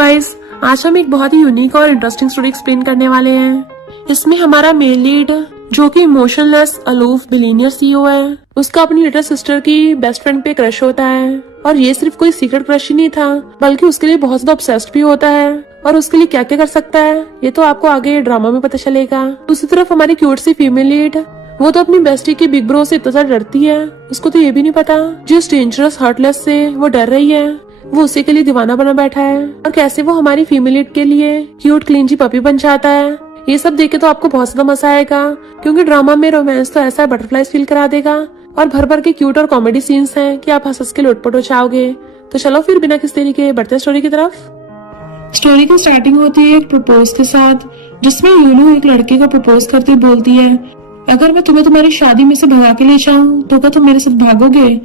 Guys, आज हम एक बहुत ही यूनिक और इंटरेस्टिंग स्टोरी एक्सप्लेन करने वाले हैं। इसमें हमारा मेल लीड जो कि इमोशनलेस अलूफ बिलीनियर सीईओ है, उसका अपनी लिटिल सिस्टर की बेस्ट फ्रेंड पे क्रश होता है। और ये सिर्फ कोई सीक्रेट क्रश ही नहीं था, बल्कि उसके लिए बहुत ज्यादा ऑब्सेस्ड भी होता है। और उसके लिए क्या क्या कर सकता है ये तो आपको आगे ड्रामा में पता चलेगा। दूसरी तरफ हमारी क्यूट सी फीमेल लीड, वो तो अपनी बेस्टी के बिग ब्रो से इतना ज्यादा डरती है, उसको तो ये भी नहीं पता जिस डेंजरस हार्टलेस से वो डर रही है वो उसी के लिए दीवाना बना बैठा है। और कैसे वो हमारी फीमेल लीड के लिए क्यूट क्लीनजी पपी बन जाता है। ये सब देख के तो आपको बहुत ज्यादा मजा आएगा, क्योंकि ड्रामा में रोमांस तो ऐसा बटरफ्लाईज फील करा देगा और भर भर के क्यूट और कॉमेडी सीन्स हैं कि आप हंस के लोटपोट हो जाओगे। तो चलो फिर बिना किस देरी के बढ़ते हैं स्टोरी की तरफ। स्टोरी की स्टार्टिंग होती है एक प्रपोज के साथ, जिसमें यूलू एक लड़के को प्रपोज करते बोलती है, अगर मैं तुम्हें तुम्हारी शादी में से भगा के ले जाऊं तो क्या तुम मेरे साथ भागोगे।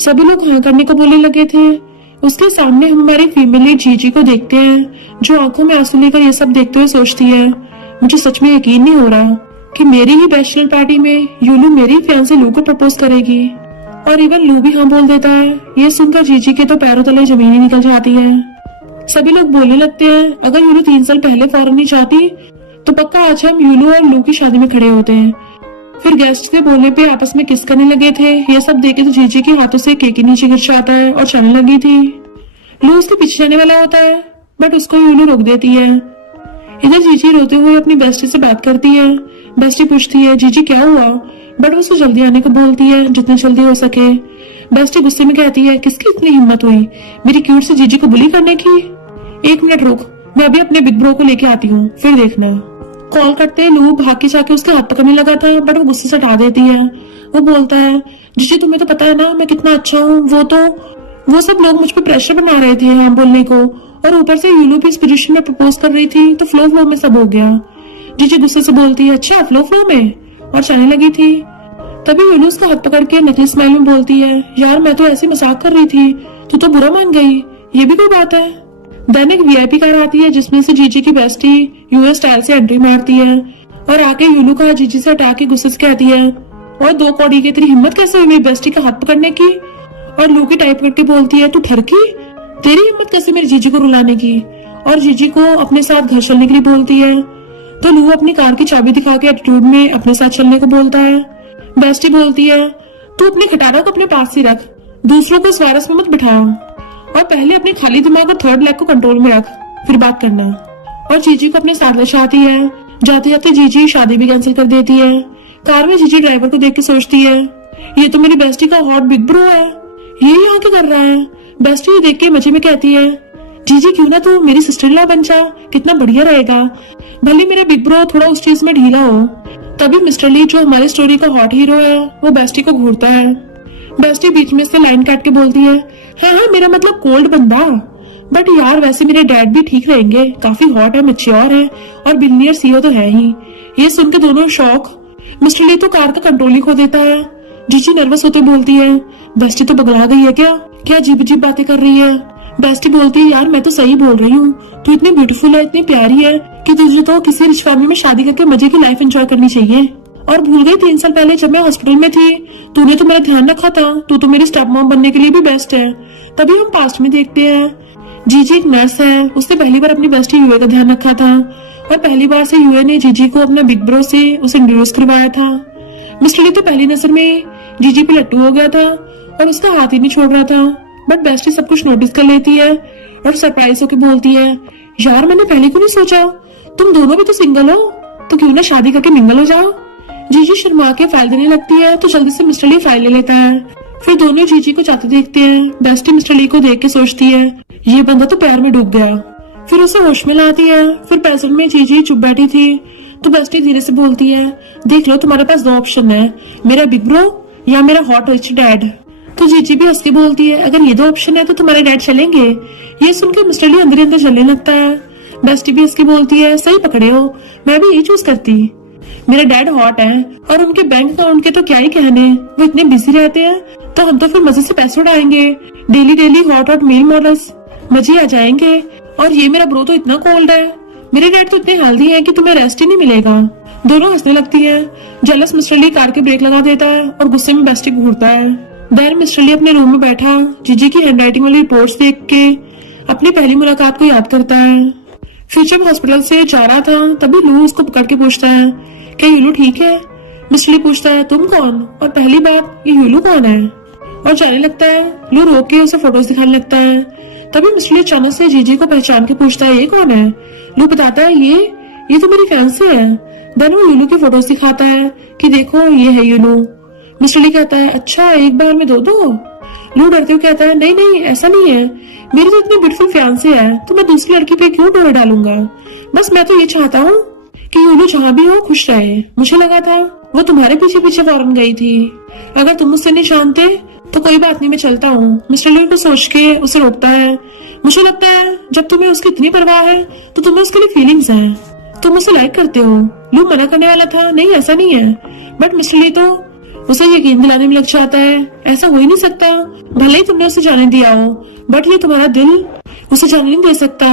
सभी लोग हाँ करने को बोलने लगे थे। उसके सामने हम हमारी फीमेल जीजी को देखते हैं, जो आंखों में आंसू लेकर ये सब देखते हुए सोचती है, मुझे सच में यकीन नहीं हो रहा कि मेरी ही बैचलर पार्टी में यूलू मेरी फियांसे लू को प्रपोज करेगी। और इवन लू भी हाँ बोल देता है। ये सुनकर जीजी के तो पैरों तले जमीन ही निकल जाती है। सभी लोग बोलने लगते हैं, अगर यूलू 3 साल पहले फॉरेन नहीं जाती तो पक्का आज हम यूलू और लू की शादी में खड़े होते हैं। फिर गेस्ट के बोलने पे आपस में किस करने लगे थे। ये सब देखे तो जीजी के हाथों से केक नीचे गिर जाता है और जाने लगी थी। लू उसके पीछे जाने वाला होता है, बट उसको यूलू रोक देती है। इधर जीजी रोते हुए अपनी बेस्टी से बात करती है। बेस्टी पूछती है, जीजी क्या हुआ, बट उससे जल्दी आने को बोलती है जितनी जल्दी हो सके। बेस्टी गुस्से में कहती है, किसकी इतनी हिम्मत हुई मेरी क्यूट से जीजी को बुली करने की। 1 मिनट रुक, मैं अभी अपने बिग ब्रो को लेके आती हूँ, फिर देखना। कॉल करते लू भाग के जाके उसके हाथ पकड़ने लगा था, बट वो गुस्से से हटा देती है। वो बोलता है, जीजी तुम्हें तो पता है ना मैं कितना अच्छा हूँ। वो सब लोग मुझ पर प्रेशर बना रहे थे हाँ बोलने को, और ऊपर से यूलू भी इस पोजीशन में प्रपोज कर रही थी, तो फ्लो में सब हो गया। जीजी गुस्से से बोलती है, अच्छा फ्लो में, और जाने लगी थी। तभी यूलू उसका हाथ पकड़ के नकली स्माइल में बोलती है, यार मैं तो ऐसी मजाक कर रही थी, तू तो बुरा मान गई, ये भी कोई बात है। देन एक वीआईपी कार आती है, जिसमें से जीजी की बेस्टी यूएस स्टाइल से एंट्री मारती है और आके यूलू का जीजी से हटा के गुस्से से कहती है, और 2 कौड़ी की तेरी हिम्मत कैसे हुई मेरी बेस्टी का हाथ पकड़ने की। और लू की टाइप करके बोलती है, तू ठरकी, तेरी हिम्मत कैसे मेरी जीजी को रुलाने की। और जीजी को अपने साथ घर चलने के लिए बोलती है, तो लू अपनी कार की चाबी दिखा के एटीट्यूड में अपने साथ चलने को बोलता है। बेस्टी बोलती है, तू अपने खटारा को अपने पास ही रख, दूसरों को इस वायरस में मत बिठा, और पहले अपने खाली दिमाग और थर्ड लेग को कंट्रोल में रख, फिर बात करना। और जीजी को अपने साथ ले जाती है। जाते जाते जीजी शादी भी कैंसिल कर देती है। कार में जीजी ड्राइवर को देख के सोचती है, ये तो मेरी बेस्टी का हॉट बिग ब्रो है, ये यहाँ क्या कर रहा है। बेस्टी ये देख के मजे में कहती है, जीजी क्यों ना तू मेरी सिस्टर इन लॉ बन जा, कितना बढ़िया रहेगा, भले मेरा बिग ब्रो थोड़ा उस चीज में ढीला हो। तभी मिस्टर ली जो हमारी स्टोरी का हॉट हीरो है, वो बेस्टी को घूरता है। बेस्टी बीच में से लाइन काट के बोलती है, हाँ मेरा मतलब कोल्ड बंदा, बट यार वैसे मेरे डैड भी ठीक रहेंगे, काफी हॉट है, मैच्योर है और बिलियनियर सीईओ तो है ही। ये सुन के दोनों शॉक। मिस्टर ली तो कार का कंट्रोल ही खो देता है। जीजी नर्वस होते बोलती है, बेस्टी तो पगला गई है क्या अजीब अजीब बातें कर रही है। बेस्टी बोलती है, यार मैं तो सही बोल रही हूँ, तू इतनी ब्यूटीफुल है, इतनी प्यारी है कि तुझे तो किसी रिच फैमिली में शादी करके मजे की लाइफ एंजॉय करनी चाहिए। और भूल गई 3 साल पहले जब मैं हॉस्पिटल में थी, तूने तो मेरा ध्यान रखा था, तू तो मेरी स्टेप मॉम बनने के लिए भी बेस्ट है। तभी हम पास्ट में देखते हैं, जीजी एक नर्स है, उसने पहली बार अपनी बेस्टी यूए का ध्यान रखा था, और पहली बार से यूए ने जीजी को अपना बिग ब्रो से उसे इंट्रोड्यूस करवाया था। मिस्टर ली तो पहली नजर में जीजी पे लट्टू हो गया था और उसका हाथ ही नहीं छोड़ रहा था, बट बेस्टी सब कुछ नोटिस कर लेती है और सरप्राइज होकर बोलती है, यार मैंने पहले क्यों नहीं सोचा, तुम दोनों भी तो सिंगल हो, तो क्यों ना शादी करके मिंगल हो जाओ। जीजी शर्मा के फाइल देने लगती है, तो जल्दी से मिस्टर ली फाइल ले लेता है। फिर दोनों जीजी को जाते देखते हैं। बेस्टी मिस्टर ली को देख के सोचती है, ये बंदा तो प्यार में डूब गया। फिर उसे होश में लाती है। फिर पैसेज में जीजी चुप बैठी थी, तो बेस्टी धीरे से बोलती है, देख लो तुम्हारे पास 2 ऑप्शन है, मेरा बिग ब्रो या मेरा हॉट रिच डैड। तो जीजी भी हंस के बोलती है, अगर ये 2 ऑप्शन है तो तुम्हारे डैड चलेंगे। ये सुनकर मिस्टर ली अंदर अंदर जलने लगता है। बेस्टी भी हंस के बोलती है, सही पकड़े हो, मैं भी यही चूज करती, मेरे डैड हॉट हैं और उनके बैंक अकाउंट के तो क्या ही कहने, वो इतने बिजी रहते हैं, तो हम तो फिर मजे से पैसे उड़ाएंगे, डेली हॉट मेल मॉडल्स, मजे आ जाएंगे। और ये मेरा ब्रो तो इतना कोल्ड है, मेरे डैड तो इतने हेल्दी हैं कि तुम्हें रेस्ट ही नहीं मिलेगा। दोनों हंसने लगती है। जेलस मिस्टर ली कार के ब्रेक लगा देता है और गुस्से में बेस्टी घूरता है। देन मिस्टर ली अपने रूम में बैठा जीजी की हैंडराइटिंग वाली रिपोर्ट्स देख के अपनी पहली मुलाकात को याद करता है। फ्यूचर में हॉस्पिटल से जा रहा था तभी लू उसको पकड़ के पूछता है, क्या यूलू ठीक है? मिस्टर ली पूछता है, तुम कौन? और पहली बात, ये यूलू कौन है? और जाने लगता है। लू रोक के उसे फोटोज दिखाने लगता है। तभी मिस्टर ली अचानक से जीजी को पहचान के पूछता है, ये कौन है? लू बताता है, ये तो मेरी फैंसी है। देन वो यूलू की फोटोज दिखाता है कि देखो ये है यूलू। मिस्टर ली कहता है, अच्छा एक बार में दो दो? लू डरते हुए कहता है, नहीं नहीं ऐसा नहीं है, मेरी तो इतनी ब्यूटीफुल फियांसी है तो मैं दूसरी लड़की पे क्यों डोरा डालूंगा। बस मैं तो ये चाहता हूँ कि यूलू जहाँ भी हो खुश रहे। मुझे लगा था वो तुम्हारे पीछे पीछे फौरन गई थी। अगर तुम मुझसे नहीं जानते तो कोई बात नहीं, मैं चलता हूँ। मिस्टर ली को सोच के उसे रोकता है। मुझे लगता है जब तुम्हें उसकी इतनी परवाह है तो तुम्हें उसके लिए फीलिंग्स हैं, तुम उसे लाइक करते हो। लू मना करने वाला था, नहीं ऐसा नहीं है, बट मिस्टर ली तो उसे यकीन दिलाने में लग जाता है, ऐसा हो ही नहीं सकता। भले ही तुमने उसे जाने दिया हो, बट ये तुम्हारा दिल उसे जाने नहीं दे सकता।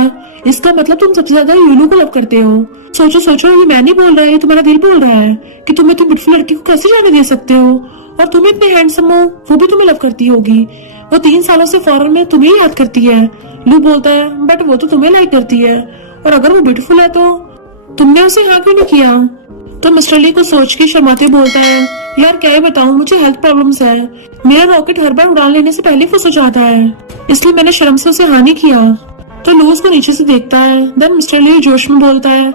इसका मतलब तुम सबसे ज्यादा यूलू को लव करते हो। सोचो सोचो, ये मैं नहीं बोल रहा है, ये तुम्हारा दिल बोल रहा है कि तुम इतनी ब्यूटीफुल लड़की को कैसे जाने दे सकते हो। और तुम इतने हैंडसम हो, वो भी तुम्हें लव करती होगी। वो 3 सालों से फौरन में तुम्हें याद करती है। लू बोलता है, बट वो तो तुम्हें लाइक करती है, और अगर वो ब्यूटीफुल है तो तुमने उसे हाँ क्यों नहीं किया? तो मिस्टर ली को सोच के शर्माते बोलता है, यार क्या बताऊं, मुझे हेल्थ प्रॉब्लम्स है। मेरा रॉकेट हर बार उड़ान लेने से पहले फुस हो जाता है, इसलिए मैंने शर्म से उसे हाँ नहीं किया। तो लू उसको नीचे से देखता है। देन मिस्टर ली जोश में बोलता है,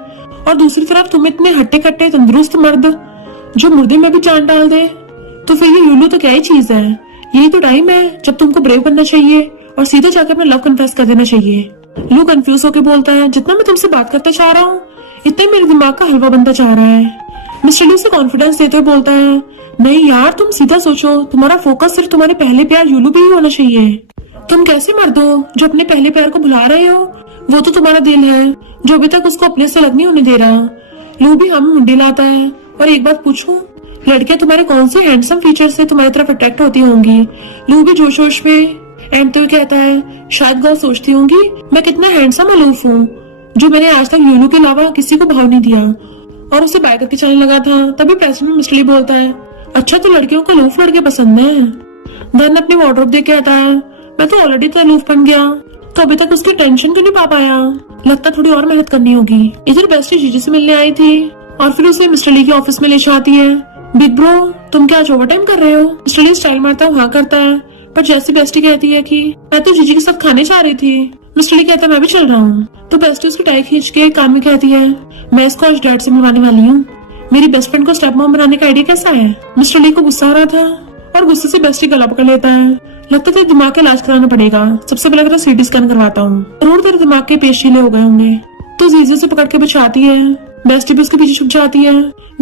और दूसरी तरफ तुम इतने हट्टे कट्टे तंदुरुस्त मर्द जो मुर्दे में भी जान डाल दे, तो फिर ये यूलू तो क्या ही चीज है। यही तो टाइम है जब तुमको ब्रेव बनना चाहिए और सीधे जाकर अपना लव कन्फेस कर देना चाहिए। लू कंफ्यूज होकर बोलता है, जितना मैं तुमसे बात करता चाह रहा हूँ इतना मेरे दिमाग का हलवा बनता जा रहा है। मिस्टर ली उसे कॉन्फिडेंस देते हुए बोलता है, नहीं यार तुम सीधा सोचो, तुम्हारा फोकस सिर्फ तुम्हारे पहले प्यार यूलू पे ही होना चाहिए। तुम कैसे मर्द हो जो अपने पहले प्यार को भुला रहे हो? वो तो तुम्हारा दिल है जो अभी तक उसको अपने से अलग नहीं होने दे रहा। लू भी हम मुंडी लाता है। और एक बात पूछूं, लड़कियां तुम्हारे कौन से हैंडसम फीचर से तुम्हारी तरफ अट्रैक्ट होती होंगी? लू भी जोश जोश में एंड तो कहता है, शायद गर्ल सोचती होंगी मैं कितना हैंडसम अलूफ हूँ जो मैंने आज तक यूलू के अलावा किसी को भाव नहीं दिया। और उसे बाय करके चलने लगा था। तभी प्रेसिडेंट में मिस्टर ली बोलता है, अच्छा तो लड़कियों को अलूफ लड़के पसंद है। धन अपनी वार्डरोब देख के आता है, मैं तो ऑलरेडी तो अलूफ बन गया, तो अभी तक उसकी टेंशन क्यों नहीं पा पाया? लगता थोड़ी और मेहनत करनी होगी। इधर बेस्टी जीजी से मिलने आई थी और फिर उसे मिस्टर ली के ऑफिस में ले जाती है। बिग ब्रो तुम क्या आज ओवर टाइम कर रहे हो? मिस्टर ली स्टाइल मारता हाँ करता है, पर जैसी बेस्टी कहती है कि मैं तो जीजी के साथ खाने जा रही थी, मिस्टर ली कहता है मैं भी चल रहा हूँ। तो बेस्टी उसकी टाई खींच के कान में कहती है, मैं इसको आज डैड से मिलवाने वाली हूँ। मेरी बेस्ट फ्रेंड को स्टेप मॉम बनाने का आइडिया कैसा है? मिस्टर ली को गुस्सा आ रहा था और गुस्से से बेस्टी गला पकड़ लेता है। लगता है दिमाग का इलाज कराना पड़ेगा, सबसे पहले तेरा सीटी स्कैन करवाता हूँ, जरूर तेरे दिमाग के पेशीले हो गए होंगे। तो जीजू से पकड़ के बचाती है। बेस्टी भी उसके पीछे छुप जाती है।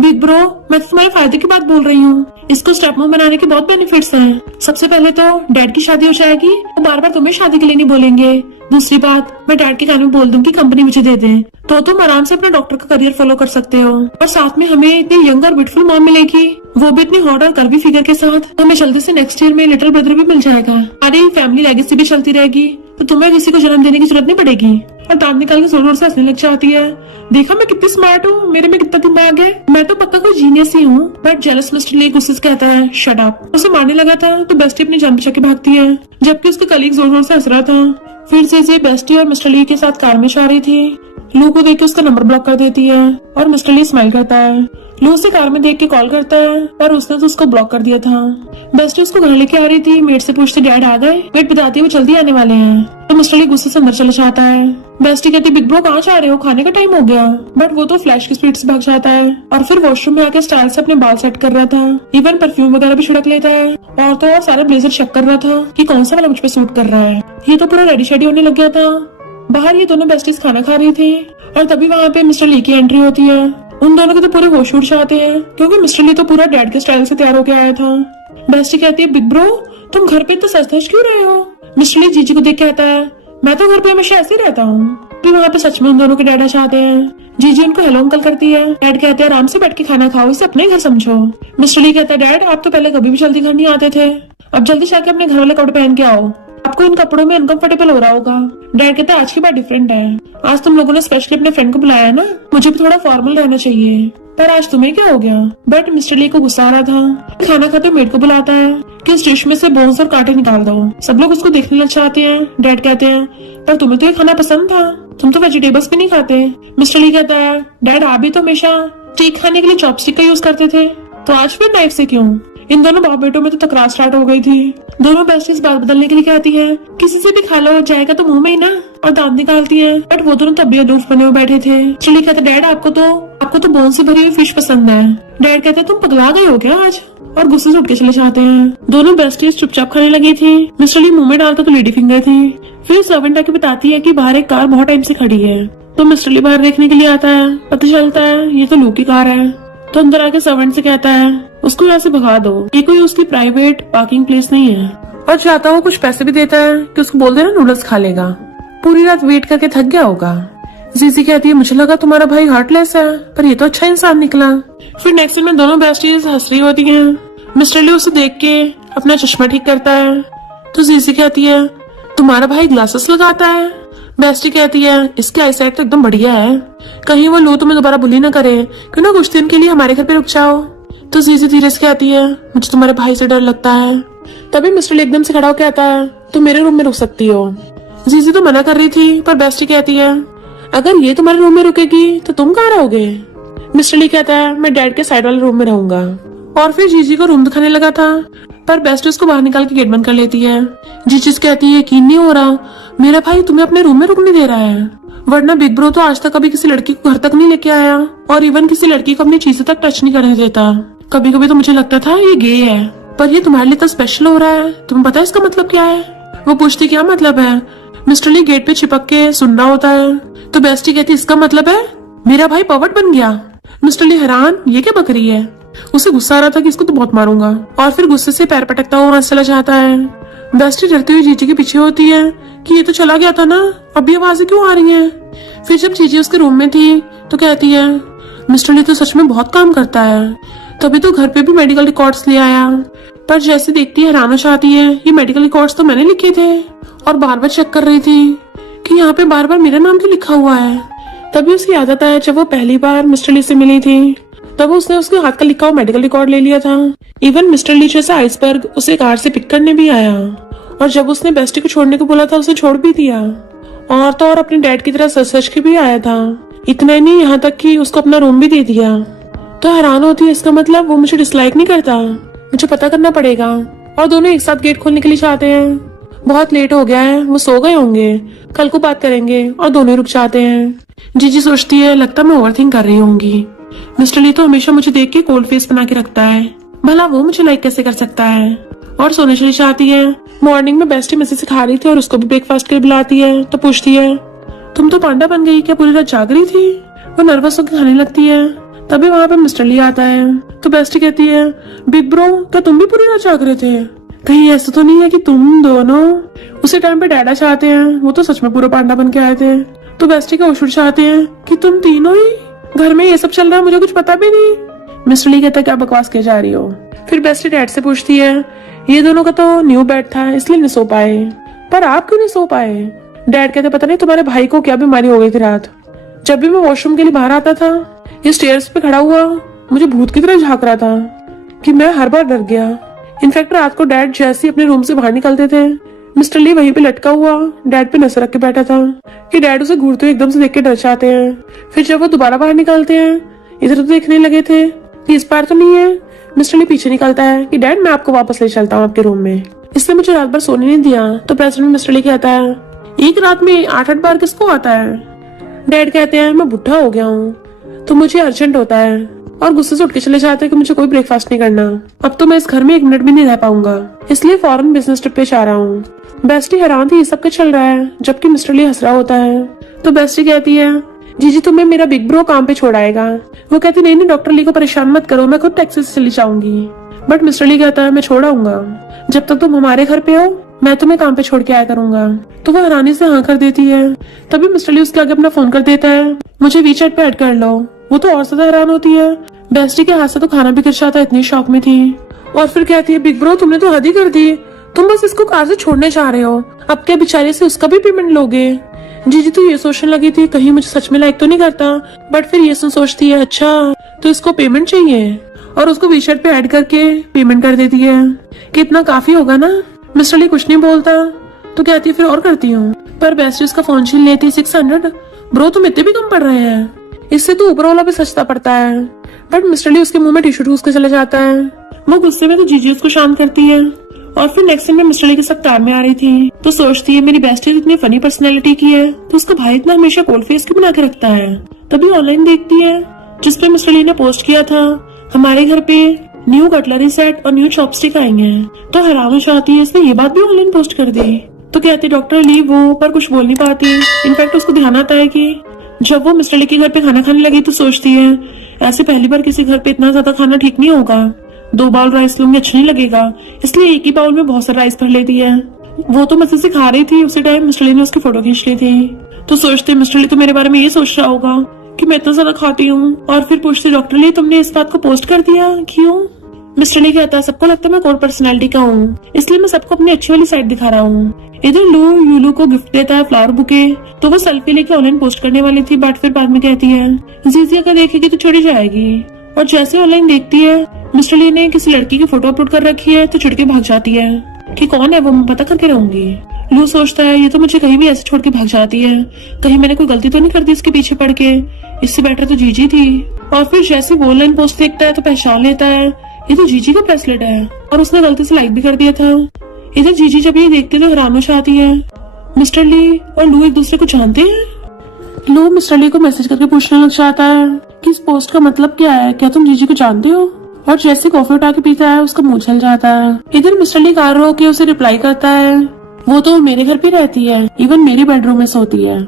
बिग ब्रो मैं तो तुम्हारे फायदे की बात बोल रही हूँ, इसको स्टेप मॉम बनाने के बहुत बेनिफिट्स हैं। सबसे पहले तो डैड की शादी हो जाएगी, वो बार बार तुम्हें शादी के लिए नहीं बोलेंगे। दूसरी बात, मैं डैड के कान में बोल दूं कि कंपनी मुझे दे दे, तो तुम आराम से अपना डॉक्टर का करियर फॉलो कर सकते हो। और साथ में हमें इतनी यंग और ब्यूटीफुल मॉम मिलेगी, वो भी इतनी हॉट और कर्वी फिगर के साथ। हमें जल्दी से नेक्स्ट ईयर में लिटिल ब्रदर भी मिल जाएगा। अरे फैमिली लेगेसी भी चलती रहेगी, तो तुम्हें किसी को जन्म देने की जरूरत नहीं पड़ेगी। और दांत निकाल के जोर जोर से हंसने लग जाती है। देखा मैं कितनी स्मार्ट हूँ, मेरे में कितना दिमाग है, मैं तो पक्का कोई जीनियस ही हूँ। बट जेलस मिस्टर ली गुस्से से कहता है, शट अप। उसे मारने लगा था तो बेस्टी अपनी जान बचा के भागती है, जबकि उसका कलीग जोर जोर से हंस रहा था। फिर से बेस्टी और मिस्टर ली के साथ कार में जा रही थी। लू को देख के उसका नंबर ब्लॉक कर देती है और मिस्टर ली स्माइल करता है। लू उसे कार में देख के कॉल करता है पर उसने तो उसको ब्लॉक कर दिया था। बेस्टी उसको घर लेके आ रही थी। मेड से पूछते डैड आ गए? मेड बताती है वो जल्दी आने वाले हैं। तो मिस्टर ली गुस्से से अंदर चला जाता है। बेस्टी कहती बिग ब्रो कहाँ जा रहे हो, खाने का टाइम हो गया। बट वो तो फ्लैश की स्पीड से भाग जाता है और फिर वॉशरूम में आके स्टाइल से अपने बाल सेट कर रहा था। इवन परफ्यूम वगैरह भी छिड़क लेता है और तो और सारा ब्लेजर चेक कर रहा था कि कौन सा वाला मुझ पे सूट कर रहा है। ये तो पूरा रेडी शेडी होने लग गया था। बाहर ये दोनों बेस्टीज खाना खा रही थी और तभी वहाँ पे मिस्टर ली की एंट्री होती है। उन दोनों के तो पूरे होश उड़ जाते हैं क्योंकि मिस्टर ली तो पूरा डैड के स्टाइल से तैयार होके आया था। बेस्टी कहती है बिग ब्रो तुम घर पे इतना सच क्यों रहे हो? मिस्टर ली जीजी को देख कहता है मैं तो घर पे हमेशा ऐसे ही रहता हूँ। फिर वहाँ पे सच में उन दोनों के डैड आ जाते हैं। जीजी उनको हेलो अंकल करती है। डैड कहते हैं आराम से बैठ के खाना खाओ, इसे अपने घर समझो। मिस्टर ली कहता है डैड आप तो पहले कभी भी जल्दी घर नहीं आते थे, अब जल्दी जाके अपने घर वाले कपड़े पहन के आओ, आपको इन कपड़ों में अनकंफर्टेबल हो रहा होगा। डैड कहता है आज की बात डिफरेंट है, आज तुम लोगों ने स्पेशली अपने फ्रेंड को बुलाया है ना, मुझे भी थोड़ा फॉर्मल रहना चाहिए, पर आज तुम्हें क्या हो गया? बट मिस्टर ली को गुस्सा आ रहा था। खाना खाते मेड को बुलाता है। कि इस डिश में से बोन्स और कांटे निकाल दो। सब लोग उसको देखने लग जाते हैं। डैड कहते हैं पर तुम्हें तो ये खाना पसंद था, तुम तो वेजिटेबल्स भी नहीं खाते। मिस्टर ली कहता है डैड आप भी तो हमेशा स्टीक खाने के लिए चॉपस्टिक का यूज करते थे, तो आज फिर नाइफ से क्यों? इन दोनों बाप बेटों में तो तकरार स्टार्ट हो गई थी। दोनों बेस्टीज बात बदलने के लिए कहती है किसी से भी खा लो, जाएगा तो मुंह में ही ना, और दांत निकालती है। बट वो दोनों तब भी अलूफ बने हुए बैठे थे। चिली कहते डैड आपको तो बोन से भरी हुई फिश पसंद है। डैड कहते तुम पगला गए हो क्या आज, और गुस्से से उठ के चले जाते हैं। दोनों बेस्टीज चुपचाप खाने लगी थी। मिस्टर ली मुंह में डालता तो लेडी फिंगर थी। फिर सर्वेंट आके बताती है कि बाहर एक कार बहुत टाइम से खड़ी है, तो मिस्टर ली बाहर देखने के लिए आता है। पता चलता है ये तो लू की कार है, तो अंदर आके सर्वेंट से कहता है उसको यहाँ से भगा दो, ये कोई उसकी प्राइवेट पार्किंग प्लेस नहीं है। और चाहता वो कुछ पैसे भी देता है कि उसको बोल देना नूडल्स खा लेगा, पूरी रात वेट करके थक गया होगा। जीजी कहती है मुझे लगा तुम्हारा भाई हार्टलेस है, पर ये तो अच्छा इंसान निकला। फिर नेक्स्ट दिन में दोनों बेस्टीज हंस रही होती हैं। मिस्टर ली उसे देख के अपना चश्मा ठीक करता है, तो जीजी कहती है तुम्हारा भाई ग्लासेस लगाता है। बेस्टी कहती है इसकी आईसाइट तो एकदम बढ़िया है, कहीं वो लू तुम्हें दोबारा बुली ना करे, क्यों ना कुछ दिन के लिए हमारे घर पे रुक जाओ। तो जीजी धीरे से कहती है मुझे तुम्हारे भाई से डर लगता है। तभी मिस्टर ली एकदम से खड़ा होकर कहता है तुम मेरे रूम में रुक सकती हो। जीजी तो मना कर रही थी, पर बेस्टी कहती है अगर ये तुम्हारे रूम में रुकेगी तो तुम कहाँ रहोगे। मिस्टर ली कहता है मैं डैड के साइड वाले रूम में रहूंगा। और फिर जीजी को रूम दिखाने लगा था, पर बेस्टी उसको बाहर निकाल के गेट बंद कर लेती है। जीजी कहती है यकीन नहीं हो रहा मेरा भाई तुम्हें अपने रूम में रुकने दे रहा है, वरना बिग ब्रो तो आज तक कभी किसी लड़की को घर तक नहीं लेके आया, और इवन किसी लड़की को अपनी चीजें तक टच नहीं करने देता। कभी कभी तो मुझे लगता था ये गे है, पर ये तुम्हारे लिए तो स्पेशल हो रहा है, तुम्हें पता है इसका मतलब क्या है? वो पूछती क्या मतलब है। मिस्टर ली गेट पे चिपक के सुन रहा होता है, तो बेस्टी कहती इसका मतलब है मेरा भाई पवट बन गया। मिस्टर ली हैरान ये क्या बकरी है, उसे गुस्सा आ रहा था कि इसको तो बहुत मारूंगा, और फिर गुस्से से पैर पटकता हुआ वहां चला जाता है। बेस्टी डरती हुई जीजी के पीछे होती है कि ये तो चला गया था ना, अभी आवाजें क्यों आ रही हैं। फिर जब जीजी उसके रूम में थी तो कहती है मिस्टर ली तो सच में बहुत काम करता है, तभी तो घर पे भी मेडिकल रिकॉर्ड्स ले आया। पर जैसे देखती है हैरान हो जाती है, ये मेडिकल रिकॉर्ड्स तो मैंने लिखे थे, और बार बार चेक कर रही थी कि यहाँ पे बार बार मेरा नाम क्यों लिखा हुआ है। तभी उसकी आदत है जब वो पहली बार मिस्टर ली से मिली थी तब उसने उसके हाथ का लिखा हुआ मेडिकल रिकॉर्ड ले लिया था। इवन मिस्टर ली जैसा आइसबर्ग उसे कार से पिक करने भी आया, और जब उसने बेस्टी को छोड़ने को बोला था उसे छोड़ भी दिया, और तो और अपने डैड की तरह सच के भी आया था। इतना ही नहीं, यहाँ तक कि उसको अपना रूम भी दे दिया। तो हैरान होती है इसका मतलब वो मुझे डिसलाइक नहीं करता, मुझे पता करना पड़ेगा। और दोनों एक साथ गेट खोलने के लिए चाहते हैं। बहुत लेट हो गया है, वो सो गए होंगे, कल को बात करेंगे, और दोनों रुक जाते हैं। जीजी सोचती है लगता मैं ओवरथिंक कर रही होंगी, मिस्टर ली तो हमेशा मुझे देख के कोल्ड फेस बना के रखता है, भला वो मुझे लाइक कैसे कर सकता है। और सोने चली जाती है। मॉर्निंग में बेस्टी मजे से खा रही थी और उसको भी ब्रेकफास्ट के लिए बुलाती है, तो पूछती है तुम तो पांडा बन गई, क्या पूरी रात जाग रही थी। वो नर्वस होकर खाने लगती है। तभी वहाँ पे मिस्टर ली आता है, तो बेस्टी कहती है बिग ब्रो क्या तुम भी पूरी रात जाग रहे थे, कहीं ऐसा तो नहीं है कि तुम दोनों उसी टाइम पे डैडा चाहते हैं, वो तो सच में पूरा पांडा बन के आए थे। तो बेस्टी का उछुड़ चाहते हैं कि तुम तीनों ही घर में ये सब चल रहा है, मुझे कुछ पता भी नहीं। मिस्टर ली कहता क्या बकवास किए जा रही हो। फिर बेस्टी डैड से पूछती है ये दोनों का तो न्यू बेड था इसलिए नहीं सो पाए, पर आप क्यों नहीं सो पाए। डैड कहते पता नहीं तुम्हारे भाई को क्या बीमारी हो गई थी रात, जब भी मैं वॉशरूम के लिए बाहर आता था ये स्टेयर्स पे खड़ा हुआ मुझे भूत की तरह झांक रहा था कि मैं हर बार डर गया। इनफैक्ट रात को डैड जैसे अपने रूम से बाहर निकलते थे मिस्टर ली वहीं पे लटका हुआ डैड पे नजर रख के बैठा था कि डैड उसे घूरते हुए एकदम से देख के डर जाते हैं। फिर जब वो दोबारा बाहर निकलते हैं इधर तो देखने लगे थे कि इस बार तो नहीं है। मिस्टर ली पीछे निकलता है कि डैड मैं आपको वापस ले चलता हूँ आपके रूम में, इसने मुझे रात भर सोने नहीं दिया। तो प्रेसिडेंट मिस्टर ली कहता है एक रात में 8-8 बार किसको आता है। डैड कहते हैं मैं बुढ़ा हो गया हूँ तो मुझे अर्जेंट होता है, और गुस्से से उठ के चले जाते हैं कि मुझे कोई ब्रेकफास्ट नहीं करना, अब तो मैं इस घर में 1 मिनट भी नहीं रह पाऊंगा, इसलिए फॉरेन बिजनेस ट्रिप पे जा रहा हूँ। बेस्टी हैरान थी ये सब कुछ चल रहा है, जबकि मिस्टर ली हंस रहा होता है। तो बेस्टी कहती है जीजी तुम्हें मेरा बिग ब्रो काम पे छोड़ आएगा। वो कहती नहीं नहीं डॉक्टर ली को परेशान मत करो, मैं खुद टैक्सी से चली जाऊंगी। बट मिस्टर ली कहता है मैं छोड़ आऊंगा, जब तक तुम हमारे घर पे हो मैं तुम्हें काम पे छोड़ के आया करूंगा। तो वो हैरानी से हाँ कर देती है। तभी मिस्टर ली उसके आगे अपना फोन कर देता है मुझे वीचैट पे ऐड कर लो। वो तो और ज्यादा हैरान होती है, बेस्टी के हाथ से तो खाना भी गिर जाता, इतनी शौक में थी। और फिर कहती है बिग ब्रो तुमने तो हद ही कर दी, तुम बस इसको कार से छोड़ने चाह रहे हो, अब क्या बेचारे से उसका भी पेमेंट लोगे। जीजी तो ये सोचने लगी थी कहीं मुझे सच में लाइक तो नहीं करता, बट फिर ये सोचती है अच्छा तो इसको पेमेंट चाहिए, और उसको वीचैट पे ऐड करके पेमेंट कर देती है। कि इतना काफी होगा ना। मिस्टर ली कुछ नहीं बोलता तो कहती है फिर और करती हूँ, पर बेस्टी उसका फोन छीन लेती। 600 ब्रो तुम इतने भी कम पड़ रहे हैं, इससे तो ऊपर वाला भी सस्ता पड़ता है। बट मिस्टर ली उसके मुंह में टिश्यू ठूस के चले जाता है। वो गुस्से में तो जीजी उसको शांत करती है। और फिर नेक्स्ट टाइम में मिस्टर ली के साथ कार में आ रही थी तो सोचती है मेरी बेस्टी इतनी फनी पर्सनैलिटी की है तो उसका भाई इतना हमेशा कोल्ड फेस क्यों बना के रखता है। तभी ऑनलाइन देखती है जिसपे मिस्टर ली ने पोस्ट किया था हमारे घर पे न्यू कटलरी सेट और न्यू चॉपस्टिक आएंगे हैं। तो हैरान चाहती है इसने ये बात भी ऑनलाइन पोस्ट कर दी। तो कहती डॉक्टर ली वो पर कुछ बोल नहीं पाती। इनफैक्ट उसको ध्यान आता है कि जब वो मिस्टर ली के घर पे खाना खाने लगी तो सोचती है ऐसे पहली बार किसी घर पे इतना ज्यादा खाना ठीक नहीं होगा, 2 बाउल राइस लूंगी अच्छा नहीं लगेगा, इसलिए एक ही बाउल में बहुत सारा राइस भर लेती है। वो तो मजे से खा रही थी, उसी टाइम मिस्टर ली ने उसकी फोटो खींच ली थी। तो सोचते मिस्टर ली तो मेरे बारे में ये सोच रहा होगा कि मैं इतना ज्यादा खाती हूँ। और फिर पूछते डॉक्टर ली तुमने इस बात को पोस्ट कर दिया क्यों। मिस्टर ली कहता है सबको लगता है मैं कोल्ड पर्सनैलिटी का हूँ, इसलिए मैं सबको अपनी अच्छी वाली साइड दिखा रहा हूँ। इधर लू यूलू को गिफ्ट देता है फ्लावर बुके, तो वो सेल्फी लेके ऑनलाइन पोस्ट करने वाली थी बट फिर बाद में कहती है जीजी अगर देखेगी तो छोड़ी जाएगी। और जैसे ऑनलाइन देखती है मिस्टर ली ने किसी लड़की की फोटो अपलोड कर रखी है तो चिढ़ के भाग जाती है कि कौन है वो मैं पता करके रहूंगी। लू सोचता है ये तो मुझे कहीं भी ऐसे छोड़ के भाग जाती है, कहीं मैंने कोई गलती तो नहीं कर दी इसके पीछे पड़ के, इससे बेटर तो जीजी थी। और फिर जैसे वो ऑनलाइन पोस्ट देखता है तो पहचान लेता है ये तो जीजी का ब्रेसलेट है और उसने गलती से लाइक भी कर दिया था। इधर जीजी जब ये देखते तो हैरान हो जाती है। मिस्टर ली और लू एक दूसरे को जानते हैं। लू मिस्टर ली को मैसेज करके पूछने लग जाता है कि इस पोस्ट का मतलब क्या है, क्या तुम जीजी को जानते हो। और जैसे कॉफी उठा के पीता है उसका मुंह जल जाता है। इधर मिस्टर ली कार रोक के उसे रिप्लाई करता है वो तो मेरे घर पे रहती है, इवन मेरी बेडरूम में सोती है।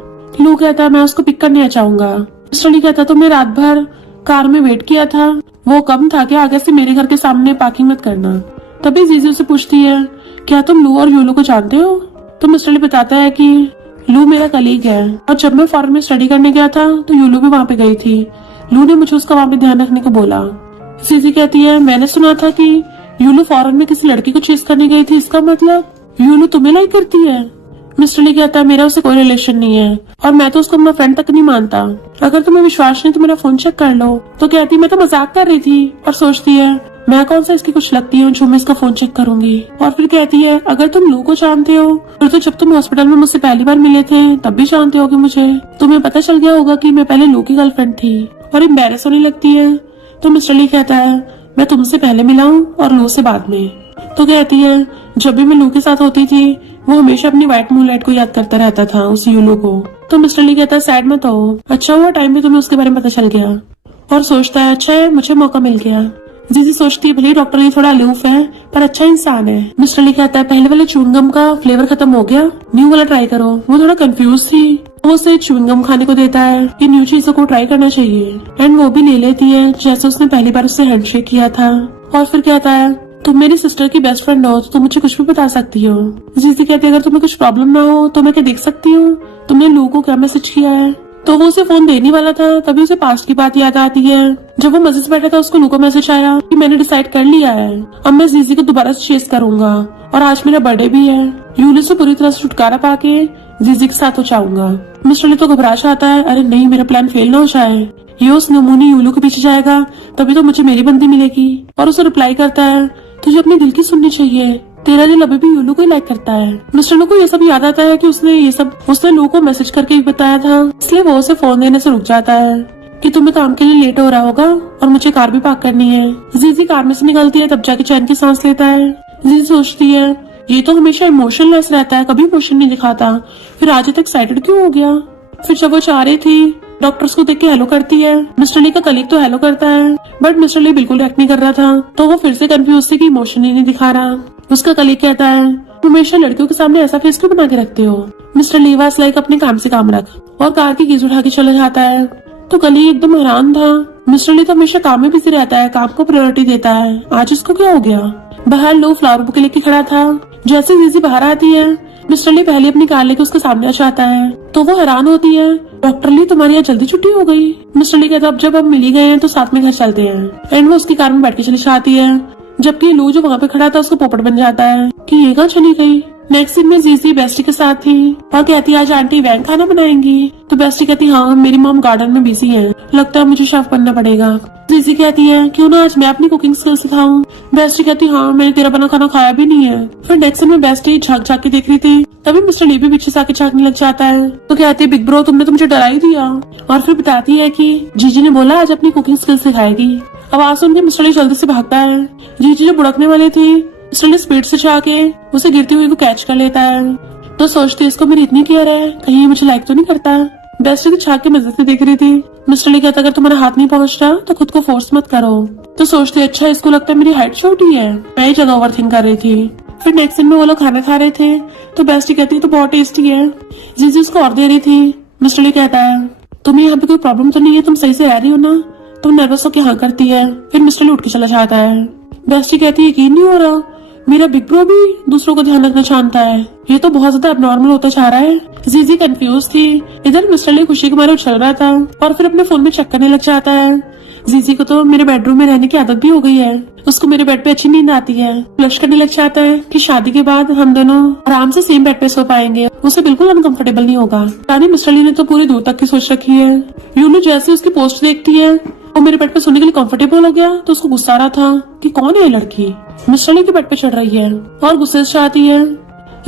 लू कहता है मैं उसको पिक करने चाहूंगा। मिस्टर ली कहता तुमने रात भर कार में वेट किया था, वो कम था कि आगे से मेरे घर के सामने पार्किंग मत करना। तभी जीजी उसे पूछती है क्या तुम लू और यूलू को जानते हो। तो मिस्टर ली बताता है कि लू मेरा कलीग है और जब मैं फॉरेन में स्टडी करने गया था तो यूलू भी वहाँ पे गई थी, लू ने मुझे उसका वहाँ पे ध्यान रखने को बोला। जीजी कहती है मैंने सुना था कि यूलू फॉरेन में किसी लड़की को चेस करने गई थी, इसका मतलब यूलू तुम्हें लाइक करती है। मिस्टर ली कहता है मेरा उससे कोई रिलेशन नहीं है और मैं तो उसको अपना फ्रेंड तक नहीं मानता, अगर तुम्हें विश्वास नहीं तो मेरा फोन चेक कर लो। तो कहती मैं तो मजाक कर रही थी और सोचती है मैं कौन सा इसकी कुछ लगती हूँ जो मैं इसका फोन चेक करूंगी। और फिर कहती है अगर तुम लू को जानते हो फिर तो जब तुम हॉस्पिटल में मुझसे पहली बार मिले थे तब भी जानते होगे मुझे, तुम्हें पता चल गया होगा कि मैं पहले लू की गर्लफ्रेंड थी और एम्बैरेस होने लगती है। तो मिस्टर ली कहता है मैं तुमसे पहले मिला हूँ और लू से बाद में। तो कहती है जब भी मैं लू के साथ होती थी वो हमेशा अपनी व्हाइट मूनलाइट को याद करता रहता था, उस यूलू को। तो मिस्टर ली कहता है सैड मत हो, अच्छा हुआ टाइम पे तुम्हें उसके बारे में पता चल गया। और सोचता है अच्छा है मुझे मौका मिल गया। जीजी सोचती है भले डॉक्टर ली थोड़ा अलूफ है पर अच्छा इंसान है। मिस्टर ली कहता है पहले वाले च्युइंगम का फ्लेवर खत्म हो गया, न्यू वाला ट्राई करो। वो थोड़ा कंफ्यूज थी, वो उसे च्युइंगम खाने को देता है कि न्यू चीजों को ट्राई करना चाहिए एंड वो भी ले लेती है जैसे उसने पहली बार उससे हैंडशेक किया था। और फिर कहता है तुम मेरी सिस्टर की बेस्ट फ्रेंड हो तो तुम मुझे कुछ भी बता सकती हो। जीजी कहती है अगर तुम्हें कुछ प्रॉब्लम ना हो तो मैं क्या देख सकती हूँ तुमने लू को क्या मैसेज किया है। तो वो उसे फोन देने वाला था तभी उसे पास्ट की बात याद आती है। जब वो मजे से बैठा था उसको लू को मैसेज आया कि मैंने डिसाइड कर लिया है अब मैं जीजी को दोबारा से चेस करूंगा और आज मेरा बर्थडे भी है, यूलू से पूरी तरह से छुटकारा पाके जीजी के साथ हो जाऊंगा। मिस्टर ली तो घबरा जाता है अरे नहीं मेरा प्लान फेल ना हो जाए, ये उस नमूनी यूलू के पीछे जाएगा तभी तो मुझे मेरी बंदी मिलेगी। और उसे रिप्लाई करता है तुझे अपने दिल की सुननी चाहिए, तेरा दिल अभी भी यूलू को ही लाइक करता है। मिस्टर लू को ये सब याद आता है कि उसने लू को मैसेज करके ही बताया था, इसलिए वो उसे फोन देने से रुक जाता है कि तुम्हें काम के लिए लेट हो रहा होगा और मुझे कार भी पार्क करनी है। जीजी कार में से निकलती है तब जाके चैन की सांस लेता है। जीजी सोचती है ये तो हमेशा इमोशनलेस रहता है, कभी इमोशन नहीं दिखाता, फिर आज तक एक्साइटेड क्यों हो गया। फिर जब वो चाह रही थी डॉक्टर्स को देख के हेलो करती है। मिस्टर ली का कलीग तो हेलो करता है बट मिस्टर ली बिल्कुल रिएक्ट नहीं कर रहा था, तो वो फिर से कंफ्यूज थी कि इमोशन ही नहीं दिखा रहा। उसका कलीग कहता है हमेशा लड़कियों के सामने ऐसा फेस क्यों बना के रखते हो। मिस्टर ली वाज लाइक अपने काम से काम रख और कार की कीज उठा के चला जाता है। तो कलीग एकदम हैरान था, मिस्टर ली तो हमेशा काम में बिजी रहता है, काम को प्रायोरिटी देता है, आज इसको क्या हो गया। बाहर लो फ्लावर बुके लेके खड़ा था, जैसे जीजी बाहर आती है मिस्टर ली पहले अपनी कार लेके उसके सामने आ जाता है। तो वो हैरान होती है डॉक्टर ली तुम्हारी यहाँ जल्दी छुट्टी हो गई। मिस्टर ली कहता अब जब हम मिल ही गए हैं तो साथ में घर चलते हैं एंड वो उसकी कार में बैठ के चली जाती है। जबकि लू जो वहाँ पे खड़ा था उसको पोपट बन जाता है कि ये कहाँ चली गई। नेक्स्ट सीन में जीजी बेस्टी के साथ थी और कहती आज आंटी वैन खाना बनाएंगी। तो बेस्टी कहती हाँ मेरी मॉम गार्डन में बिजी है, लगता है मुझे शेफ बनना पड़ेगा। जीजी कहती है क्यों ना आज मैं अपनी कुकिंग स्किल सिखाऊं। बेस्टी कहती हाँ, मैंने तेरा बना खाना खाया भी नहीं है। फिर नेक्स्ट में बेस्टी झाँक झाँक के देख रही थी, तभी मिस्टर ली भी पीछे से आके झाँकने लग जाता है। तो कहती है बिग ब्रो तुमने तो मुझे डरा ही दिया। और फिर बताती है कि जीजी ने बोला आज अपनी कुकिंग स्किल सिखाएगी। आवाज सुन के मिस्टर ली जल्दी से भागता है। जीजी जो बुड़कने वाले थे, मिस्टर ली स्पीड से जाके उसे गिरती हुई को कैच कर लेता है। तो सोचती है इसको मेरी इतनी केयर है, कहीं ये मुझे लाइक तो नहीं करता। बेस्टी तो झाँक के मजे से देख रही थी। मिस्टर ली कहता अगर तुम्हारा हाथ नहीं पहुंचता तो खुद को फोर्स मत करो। तो सोचती अच्छा इसको लगता है मेरी हाइट छोटी है, मैं ही जगह ओवरथिंक कर रही थी। फिर नेक्स्ट दिन में वो लोग खाना खा रहे थे, तो बेस्टी कहती तो बहुत टेस्टी है। जीजी उसको और दे रही थी। मिस्टर ली कहता है तुम्हें यहाँ पे कोई प्रॉब्लम तो नहीं है, तुम सही से रह रही हो ना। तुम नर्वस होकर हाँ करती है। फिर मिस्टर ली उठ के चला जाता है। बेस्टी कहती है यकीन नहीं हो रहा, मेरा बिग ब्रो भी दूसरों को ध्यान रखना जानता है, ये तो बहुत ज्यादा एबनॉर्मल होता जा रहा है। जीजी कंफ्यूज थी। इधर मिस्टर ली खुशी के मारे उछल रहा था और फिर अपने फोन में चेक करने लग जाता है। जीजी को तो मेरे बेडरूम में रहने की आदत भी हो गई है, उसको मेरे बेड पे अच्छी नींद आती है। फ्लश करने लग जाता है कि शादी के बाद हम दोनों आराम से सेम बेड पे सो पाएंगे, उसे बिल्कुल अनकंफर्टेबल नहीं होगा। रानी मिस्टर ली ने तो पूरी दूर तक की सोच रखी है। यूनू जैसे उसकी पोस्ट देखती है वो मेरे बेड पे सोने के लिए कंफर्टेबल हो गया, तो उसको गुस्सा आ रहा था कि कौन है ये लड़की मिस्टर ली के बेड पे चढ़ रही है और गुस्से से चाहती है।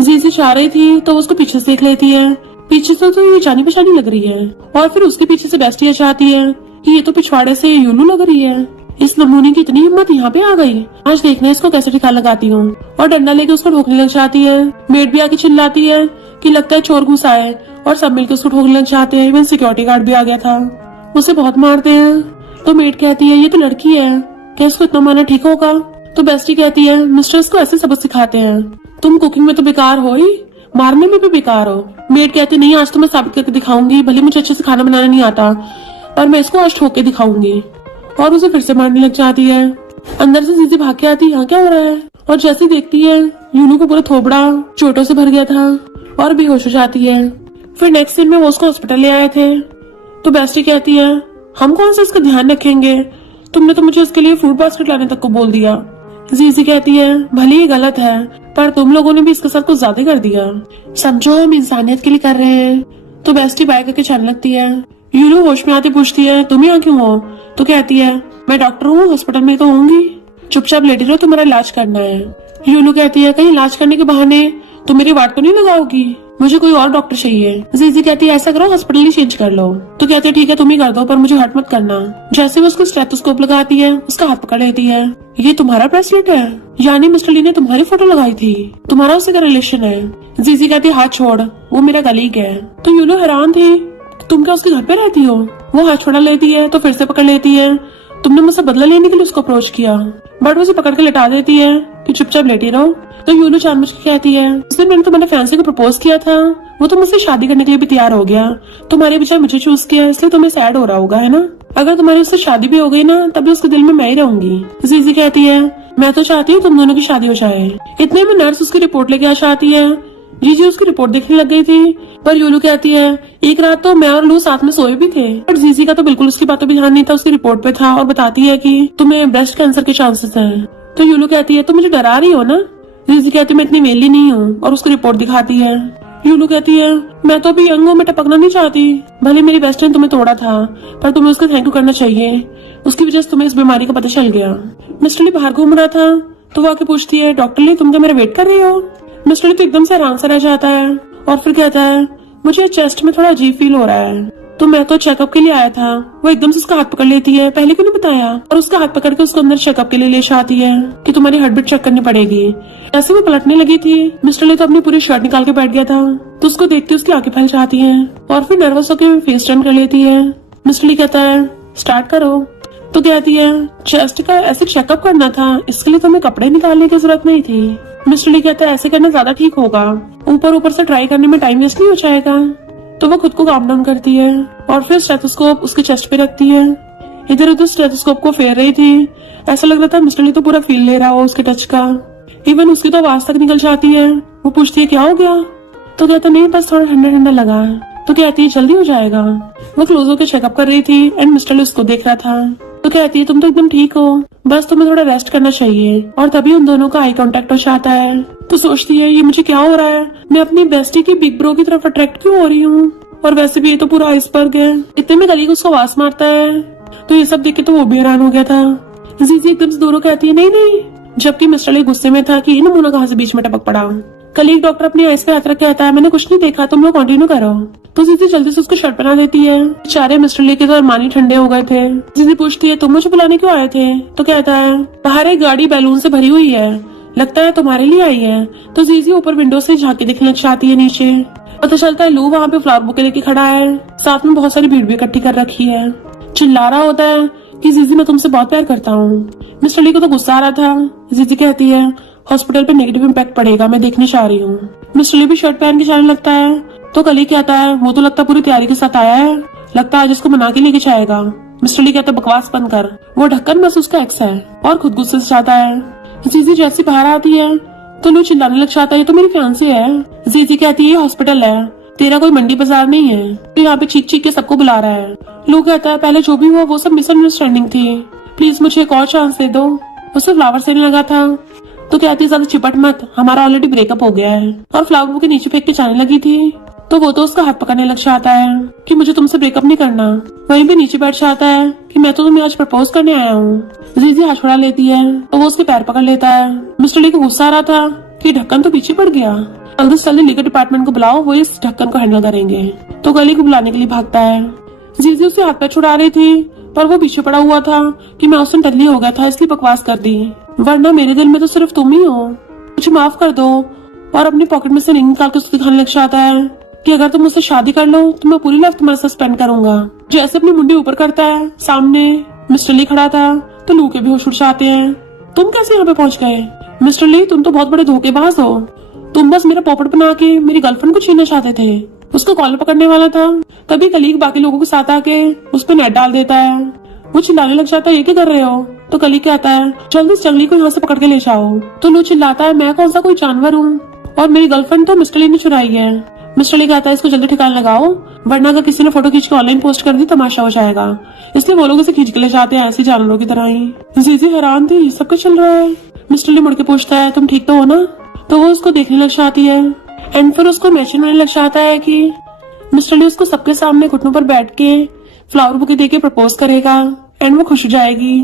जीजी चाह रही थी तो उसको पीछे से देख लेती है, पीछे से तो ये जानी पहचानी लग रही है। और फिर उसके पीछे से बेस्टी चाहती है कि ये तो पिछवाड़े से यूनू लग रही है, इस नमूने की इतनी हिम्मत यहाँ पे आ गई, आज देखने इसको कैसे ठिकाना लगाती हूँ। और डंडा लेके उसको ठोकने लग जाती है। मेड भी आके चिल्लाती है कि लगता है चोर घुसा है, और सब मिलकर उसको ठोकने लग जाते हैं। इवन सिक्योरिटी गार्ड भी आ गया था, उसे बहुत मारते हैं। तो मेड कहती है ये तो लड़की है, क्या इसको इतना मारना ठीक होगा। तो बेस्टी कहती है मिस्टर इसको ऐसे सबक सिखाते हैं, तुम कुकिंग में तो बेकार हो ही, मारने में भी बेकार हो। मेड कहती नहीं आज तो मैं साबित करके दिखाऊंगी, भले मुझे अच्छे से खाना बनाना नहीं आता पर मैं इसको आज ठोक के दिखाऊंगी। और उसे फिर से मारने लग जाती है। अंदर से जीजी भाग के आती यहाँ क्या हो रहा है, और जैसे देखती है यूनू को पूरा थोबड़ा चोटों से भर गया था और बेहोश हो जाती है। फिर नेक्स्ट दिन में वो उसको हॉस्पिटल ले आए थे। तो बेस्टी कहती है हम कौन सा इसका ध्यान रखेंगे, तुमने तो मुझे इसके लिए फ्रूट बास्केट लाने तक को बोल दिया। जीजी कहती है भले ही गलत है पर तुम लोगों ने भी इसके साथ कुछ ज्यादा कर दिया, समझो हम इंसानियत के लिए कर रहे हैं। तो बेस्टी बाय करके चलने लगती है। यूनू होश में आती पूछती है तुम यहाँ क्यों हो। तो कहती है मैं डॉक्टर हूँ, हॉस्पिटल में तो होंगी, चुपचाप लेटी रहो, तुम्हारा इलाज करना है। यूनू कहती है कहीं इलाज करने के बहाने तुम मेरी वाट तो नहीं लगाओगी, मुझे कोई और डॉक्टर चाहिए। जीजी कहती है ऐसा करो हॉस्पिटल ही चेंज कर लो। तो कहती है ठीक है तुम ही कर दो पर मुझे हर्ट मत करना। जैसे वो उसको स्टेथोस्कोप लगाती है उसका हाथ पकड़ लेती है। ये तुम्हारा ब्रेसलेट है, यानी मिस्टर ली ने तुम्हारी फोटो लगाई थी, तुम्हारा उससे क्या रिलेशन है। जीजी कहती है हाथ छोड़, वो मेरा कलीग है। तो यूनू हैरान थी तुम क्या उसके घर पे रहती हो। वो हाथ छोड़ा लेती है तो फिर से पकड़ लेती है, तुमने मुझसे बदला लेने के लिए उसको अप्रोच किया, बट उसे पकड़ के लेटा देती है कि चुपचाप लेटी रहो। तो यूनू जानबूझ के कहती है उस दिन मैंने तुम्हारे फैंसी को प्रपोज किया था, वो तो मुझसे शादी करने के लिए भी तैयार हो गया, तुम्हारे बजाय मुझे चूज किया इसलिए तुम्हें सैड हो रहा होगा है ना। अगर तुम्हारी उससे शादी भी हो गई ना तभी उसके दिल में मैं ही रहूंगी। जीजी कहती है मैं तो चाहती हूँ तुम दोनों की शादी हो जाए। इतने में नर्स उसकी रिपोर्ट लेके आ जाती है। जीजी उसकी रिपोर्ट देखने लग गई थी, पर यूनू कहती है एक रात तो मैं और लू साथ में सोए भी थे, पर जीजी का तो बिल्कुल उसकी बातों पे ध्यान नहीं था, उसकी रिपोर्ट पे था। और बताती है कि तुम्हें ब्रेस्ट कैंसर के चांसेस हैं। तो यूनू कहती है तुम मुझे डरा रही हो ना। जीजी कहती है मैं इतनी वेली नहीं हूँ, और उसकी रिपोर्ट दिखाती है। यूनू कहती है मैं तो अभी यंग हूँ, मैं टपकना नहीं चाहती, भले मेरी बेस्ट फ्रेंड तुम्हें तोड़ा था पर तुम्हें उसका थैंक यू करना चाहिए, उसकी वजह से तुम्हें इस बीमारी का पता चल गया। मिस्टर ली बाहर घूम रहा था तो वो आके पूछती है डॉक्टर ली तुम क्या मेरा वेट कर रही हो। मिस्टर ली तो एकदम से हैरान सा रह जाता है और फिर कहता है मुझे चेस्ट में थोड़ा अजीब फील हो रहा है, तो मैं तो चेकअप के लिए आया था। वो एकदम से उसका हाथ पकड़ लेती है, पहले क्यों नहीं बताया, और उसका हाथ पकड़ के उसको अंदर चेकअप के लिए ले जाती है कि तुम्हारी हार्ट बीट चेक करनी पड़ेगी। ऐसे वो पलटने लगी थी, मिस्टर ली तो अपनी पूरी शर्ट निकाल के बैठ गया था, तो उसको देखते उसकी आंखें फैल जाती है और फिर नर्वस होकर फेस टर्न कर लेती है। मिस्टर ली कहता है स्टार्ट करो। तो कहती है चेस्ट का ऐसे चेकअप करना था, इसके लिए तुम्हें कपड़े निकालने की जरूरत नहीं थी। मिस्टर ली कहता है ऐसे करना ज्यादा ठीक होगा, ऊपर ऊपर से ट्राई करने में टाइम वेस्ट नहीं हो जाएगा। तो वो खुद को काम डाउन करती है और फिर स्टेथोस्कोप उसके चेस्ट पे रखती है। इधर उधर स्टेथोस्कोप को फेर रही थी, ऐसा लग रहा था मिस्टर ली तो पूरा फील ले रहा हो उसके टच का। इवन उसकी तो आवाज तक निकल जाती है। वो पूछती है क्या हो गया। तो कहता नहीं बस थोड़ा ठंडा ठंडा लगा। तो कहती है जल्दी हो जाएगा। वो क्लोज होकर चेकअप कर रही थी एंड मिस्टर ली उसको देख रहा था। तो कहती है तुम तो एकदम ठीक हो, बस तुम्हें थोड़ा रेस्ट करना चाहिए। और तभी उन दोनों का आई कांटेक्ट हो जाता है। तो सोचती है ये मुझे क्या हो रहा है, मैं अपनी बेस्टी की बिग ब्रो की तरफ अट्रैक्ट क्यों हो रही हूँ, और वैसे भी ये तो पूरा आइसबर्ग है। इतने में कलीग उसको आवाज मारता है तो ये सब देख के तो वो भी हैरान हो गया था। जीजी एकदम से दोनों कहती है नहीं नहीं, जबकि मिस्टर ली गुस्से में था कि इन दोनों कहाँ से बीच में टपक पड़ा। कल एक डॉक्टर अपनी आइस पे हाथ रख के कहता है मैंने कुछ नहीं देखा, तुम लोग कंटिन्यू करो। तो जीजी जल्दी से उसको शर्ट पहना देती है। बेचारे मिस्टर ली के तो अरमानी ठंडे हो गए थे। जीजी पूछती है तुम मुझे बुलाने क्यों आए थे? तो कहता है बाहर एक गाड़ी बैलून से भरी हुई है, लगता है तुम्हारे लिए आई है। तो जीजी ऊपर विंडो से झांक के देखने चाहती है नीचे। पता चलता है लू वहाँ पे फ्लावर बुके लेके खड़ा है, साथ में बहुत सारी भीड़ भी इकट्ठी कर रखी है। चिल्ला रहा होता है कि जीजी मैं तुमसे बहुत प्यार करता हूँ। मिस्टर ली को तो गुस्सा आ रहा था। जीजी कहती है हॉस्पिटल पे नेगेटिव इम्पैक्ट पड़ेगा, मैं देखने चाह रही हूँ। मिस्टर ली भी शर्ट पहन के जाने लगता है। तो कली कहता है वो तो लगता पूरी तैयारी के साथ आया है, लगता है आज इसको मना के लेके जाएगा। मिस्टर ली कहता है बकवास बंद कर, वो ढक्कन बस उसका एक्स है और खुद गुस्से से जाता है। जीजी जैसी बाहर आती है तो लू चिल्लाने लग जाता है ये तो मेरी फियांसी है। जीजी कहती है ये हॉस्पिटल है, तेरा कोई मंडी बाजार नहीं है, तो यहाँ पे चीख चीख के सबको बुला रहा है। लू कहता है पहले जो भी हुआ वो सब मिसअंडरस्टैंडिंग थी, प्लीज मुझे एक और चांस दे दो। उसे फ्लावर देने लगा था तो कहती है ज्यादा चिपट मत, हमारा ऑलरेडी ब्रेकअप हो गया है, और फ्लावर बुके नीचे फेंक के जाने लगी थी। तो वो तो उसका हाथ पकड़ने लग जाता है कि मुझे तुमसे ब्रेकअप नहीं करना। वहीं पे नीचे बैठ जाता है कि मैं तो तुम्हें आज प्रपोज करने आया हूँ। जीजी हाथ छुड़ा लेती है तो वो उसके पैर पकड़ लेता है। मिस्टर ली को गुस्सा आ रहा था कि ढक्कन तो पीछे पड़ गया, जल्दी से जल्दी लीगल डिपार्टमेंट को बुलाओ, वो इस ढक्कन को हैंडल करेंगे। तो गली को बुलाने के लिए भागता है। जीजी उसे हाथ पैर छुड़ा रही थी पर वो पीछे पड़ा हुआ था कि मैं उससे टल्ली हो गया था इसलिए बकवास कर दी, वरना मेरे दिल में तो सिर्फ तुम ही हो, मुझे माफ कर दो। और अपनी पॉकेट में से रिंग निकाल के उसको दिखाने लग जाता है कि अगर तुम मुझसे शादी कर लो तो मैं पूरी लाइफ तुम्हारे साथ स्पेंड करूंगा। जैसे अपनी मुंडी ऊपर करता है, सामने मिस्टर ली खड़ा था तो लू के भी होश उड़ जाते हैं। तुम कैसे यहाँ पे पहुंच गए? मिस्टर ली तुम तो बहुत बड़े धोखेबाज हो, तुम बस मेरा पॉपट बना के मेरी गर्लफ्रेंड को छीनना चाहते थे। उसका कॉलर पकड़ने वाला था तभी कलीग बाकी लोगों के साथ आके उस पर नेट डाल देता है। वो चिल्लाने लग जाता है ये क्या कर रहे हो? तो कलीग कहता है जल्दी इस जंगली को यहाँ से पकड़ के ले जाओ। तो लू चिल्लाता है मैं कौन सा कोई जानवर हूँ, और मेरी गर्लफ्रेंड तो मिस्टर ली ने चुराई है। मिस्टर ली कहता है इसको जल्दी ठिकाने लगाओ, वरना अगर किसी ने फोटो खींच के ऑनलाइन पोस्ट कर दी तमाशा हो जाएगा। इसलिए वो लोग इसे खींच के ले जाते हैं ऐसे जानवरों की तरह ही। जीजी हैरान थी सब कुछ चल रहा है। मिस्टर ली मुड़ के पूछता है तुम ठीक तो हो ना? तो वो उसको देखने लग जाती है एंड फिर उसको इमेजिन होने लग जाता है कि मिस्टर ली उसको सबके सामने घुटनों पर बैठ के फ्लावर बुके देके प्रपोज करेगा एंड वो खुश हो जाएगी।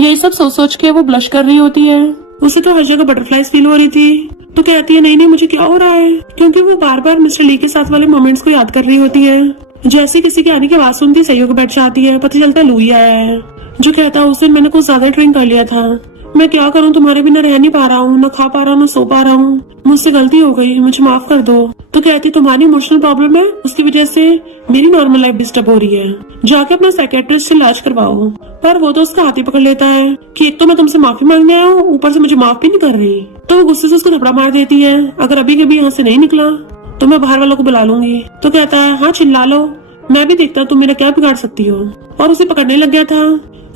यही सब सोच सोच के वो ब्लश कर रही होती है। उसे तो हर जगह बटरफ्लाइज फील हो रही थी। तो कहती है नहीं नहीं मुझे क्या हो रहा है, क्योंकि वो बार बार मिस्टर ली के साथ वाले मोमेंट्स को याद कर रही होती है। जैसे किसी के आने की आवाज सुनती सही होकर बैठ जाती है। पता चलता है लू ही आया है जो कहता है उस दिन मैंने कुछ ज्यादा ड्रिंक कर लिया था, मैं क्या करूं, तुम्हारे बिना रह नहीं पा रहा हूँ, न खा पा रहा हूँ न सो पा रहा हूँ, मुझसे गलती हो गई, मुझे माफ कर दो। तो कहती तुम्हारी इमोशनल प्रॉब्लम है, उसकी वजह से मेरी नॉर्मल लाइफ डिस्टर्ब हो रही है, जाके अपना साइकेट्रिस्ट से इलाज करवाओ। पर वो तो उसका हाथ ही पकड़ लेता है कि एक तो मैं तुमसे माफी मांगने आया हूँ, ऊपर से मुझे माफ भी नहीं कर रही। तो वो गुस्से से उसको थपड़ा मार देती है, अगर अभी के भी यहाँ से नहीं निकला तो मैं बाहर वालों को बुला लूंगी। तो कहता है हाँ चिल्ला लो, मैं भी देखता तुम मेरा क्या बिगाड़ सकती हो। और उसे पकड़ने लग गया था।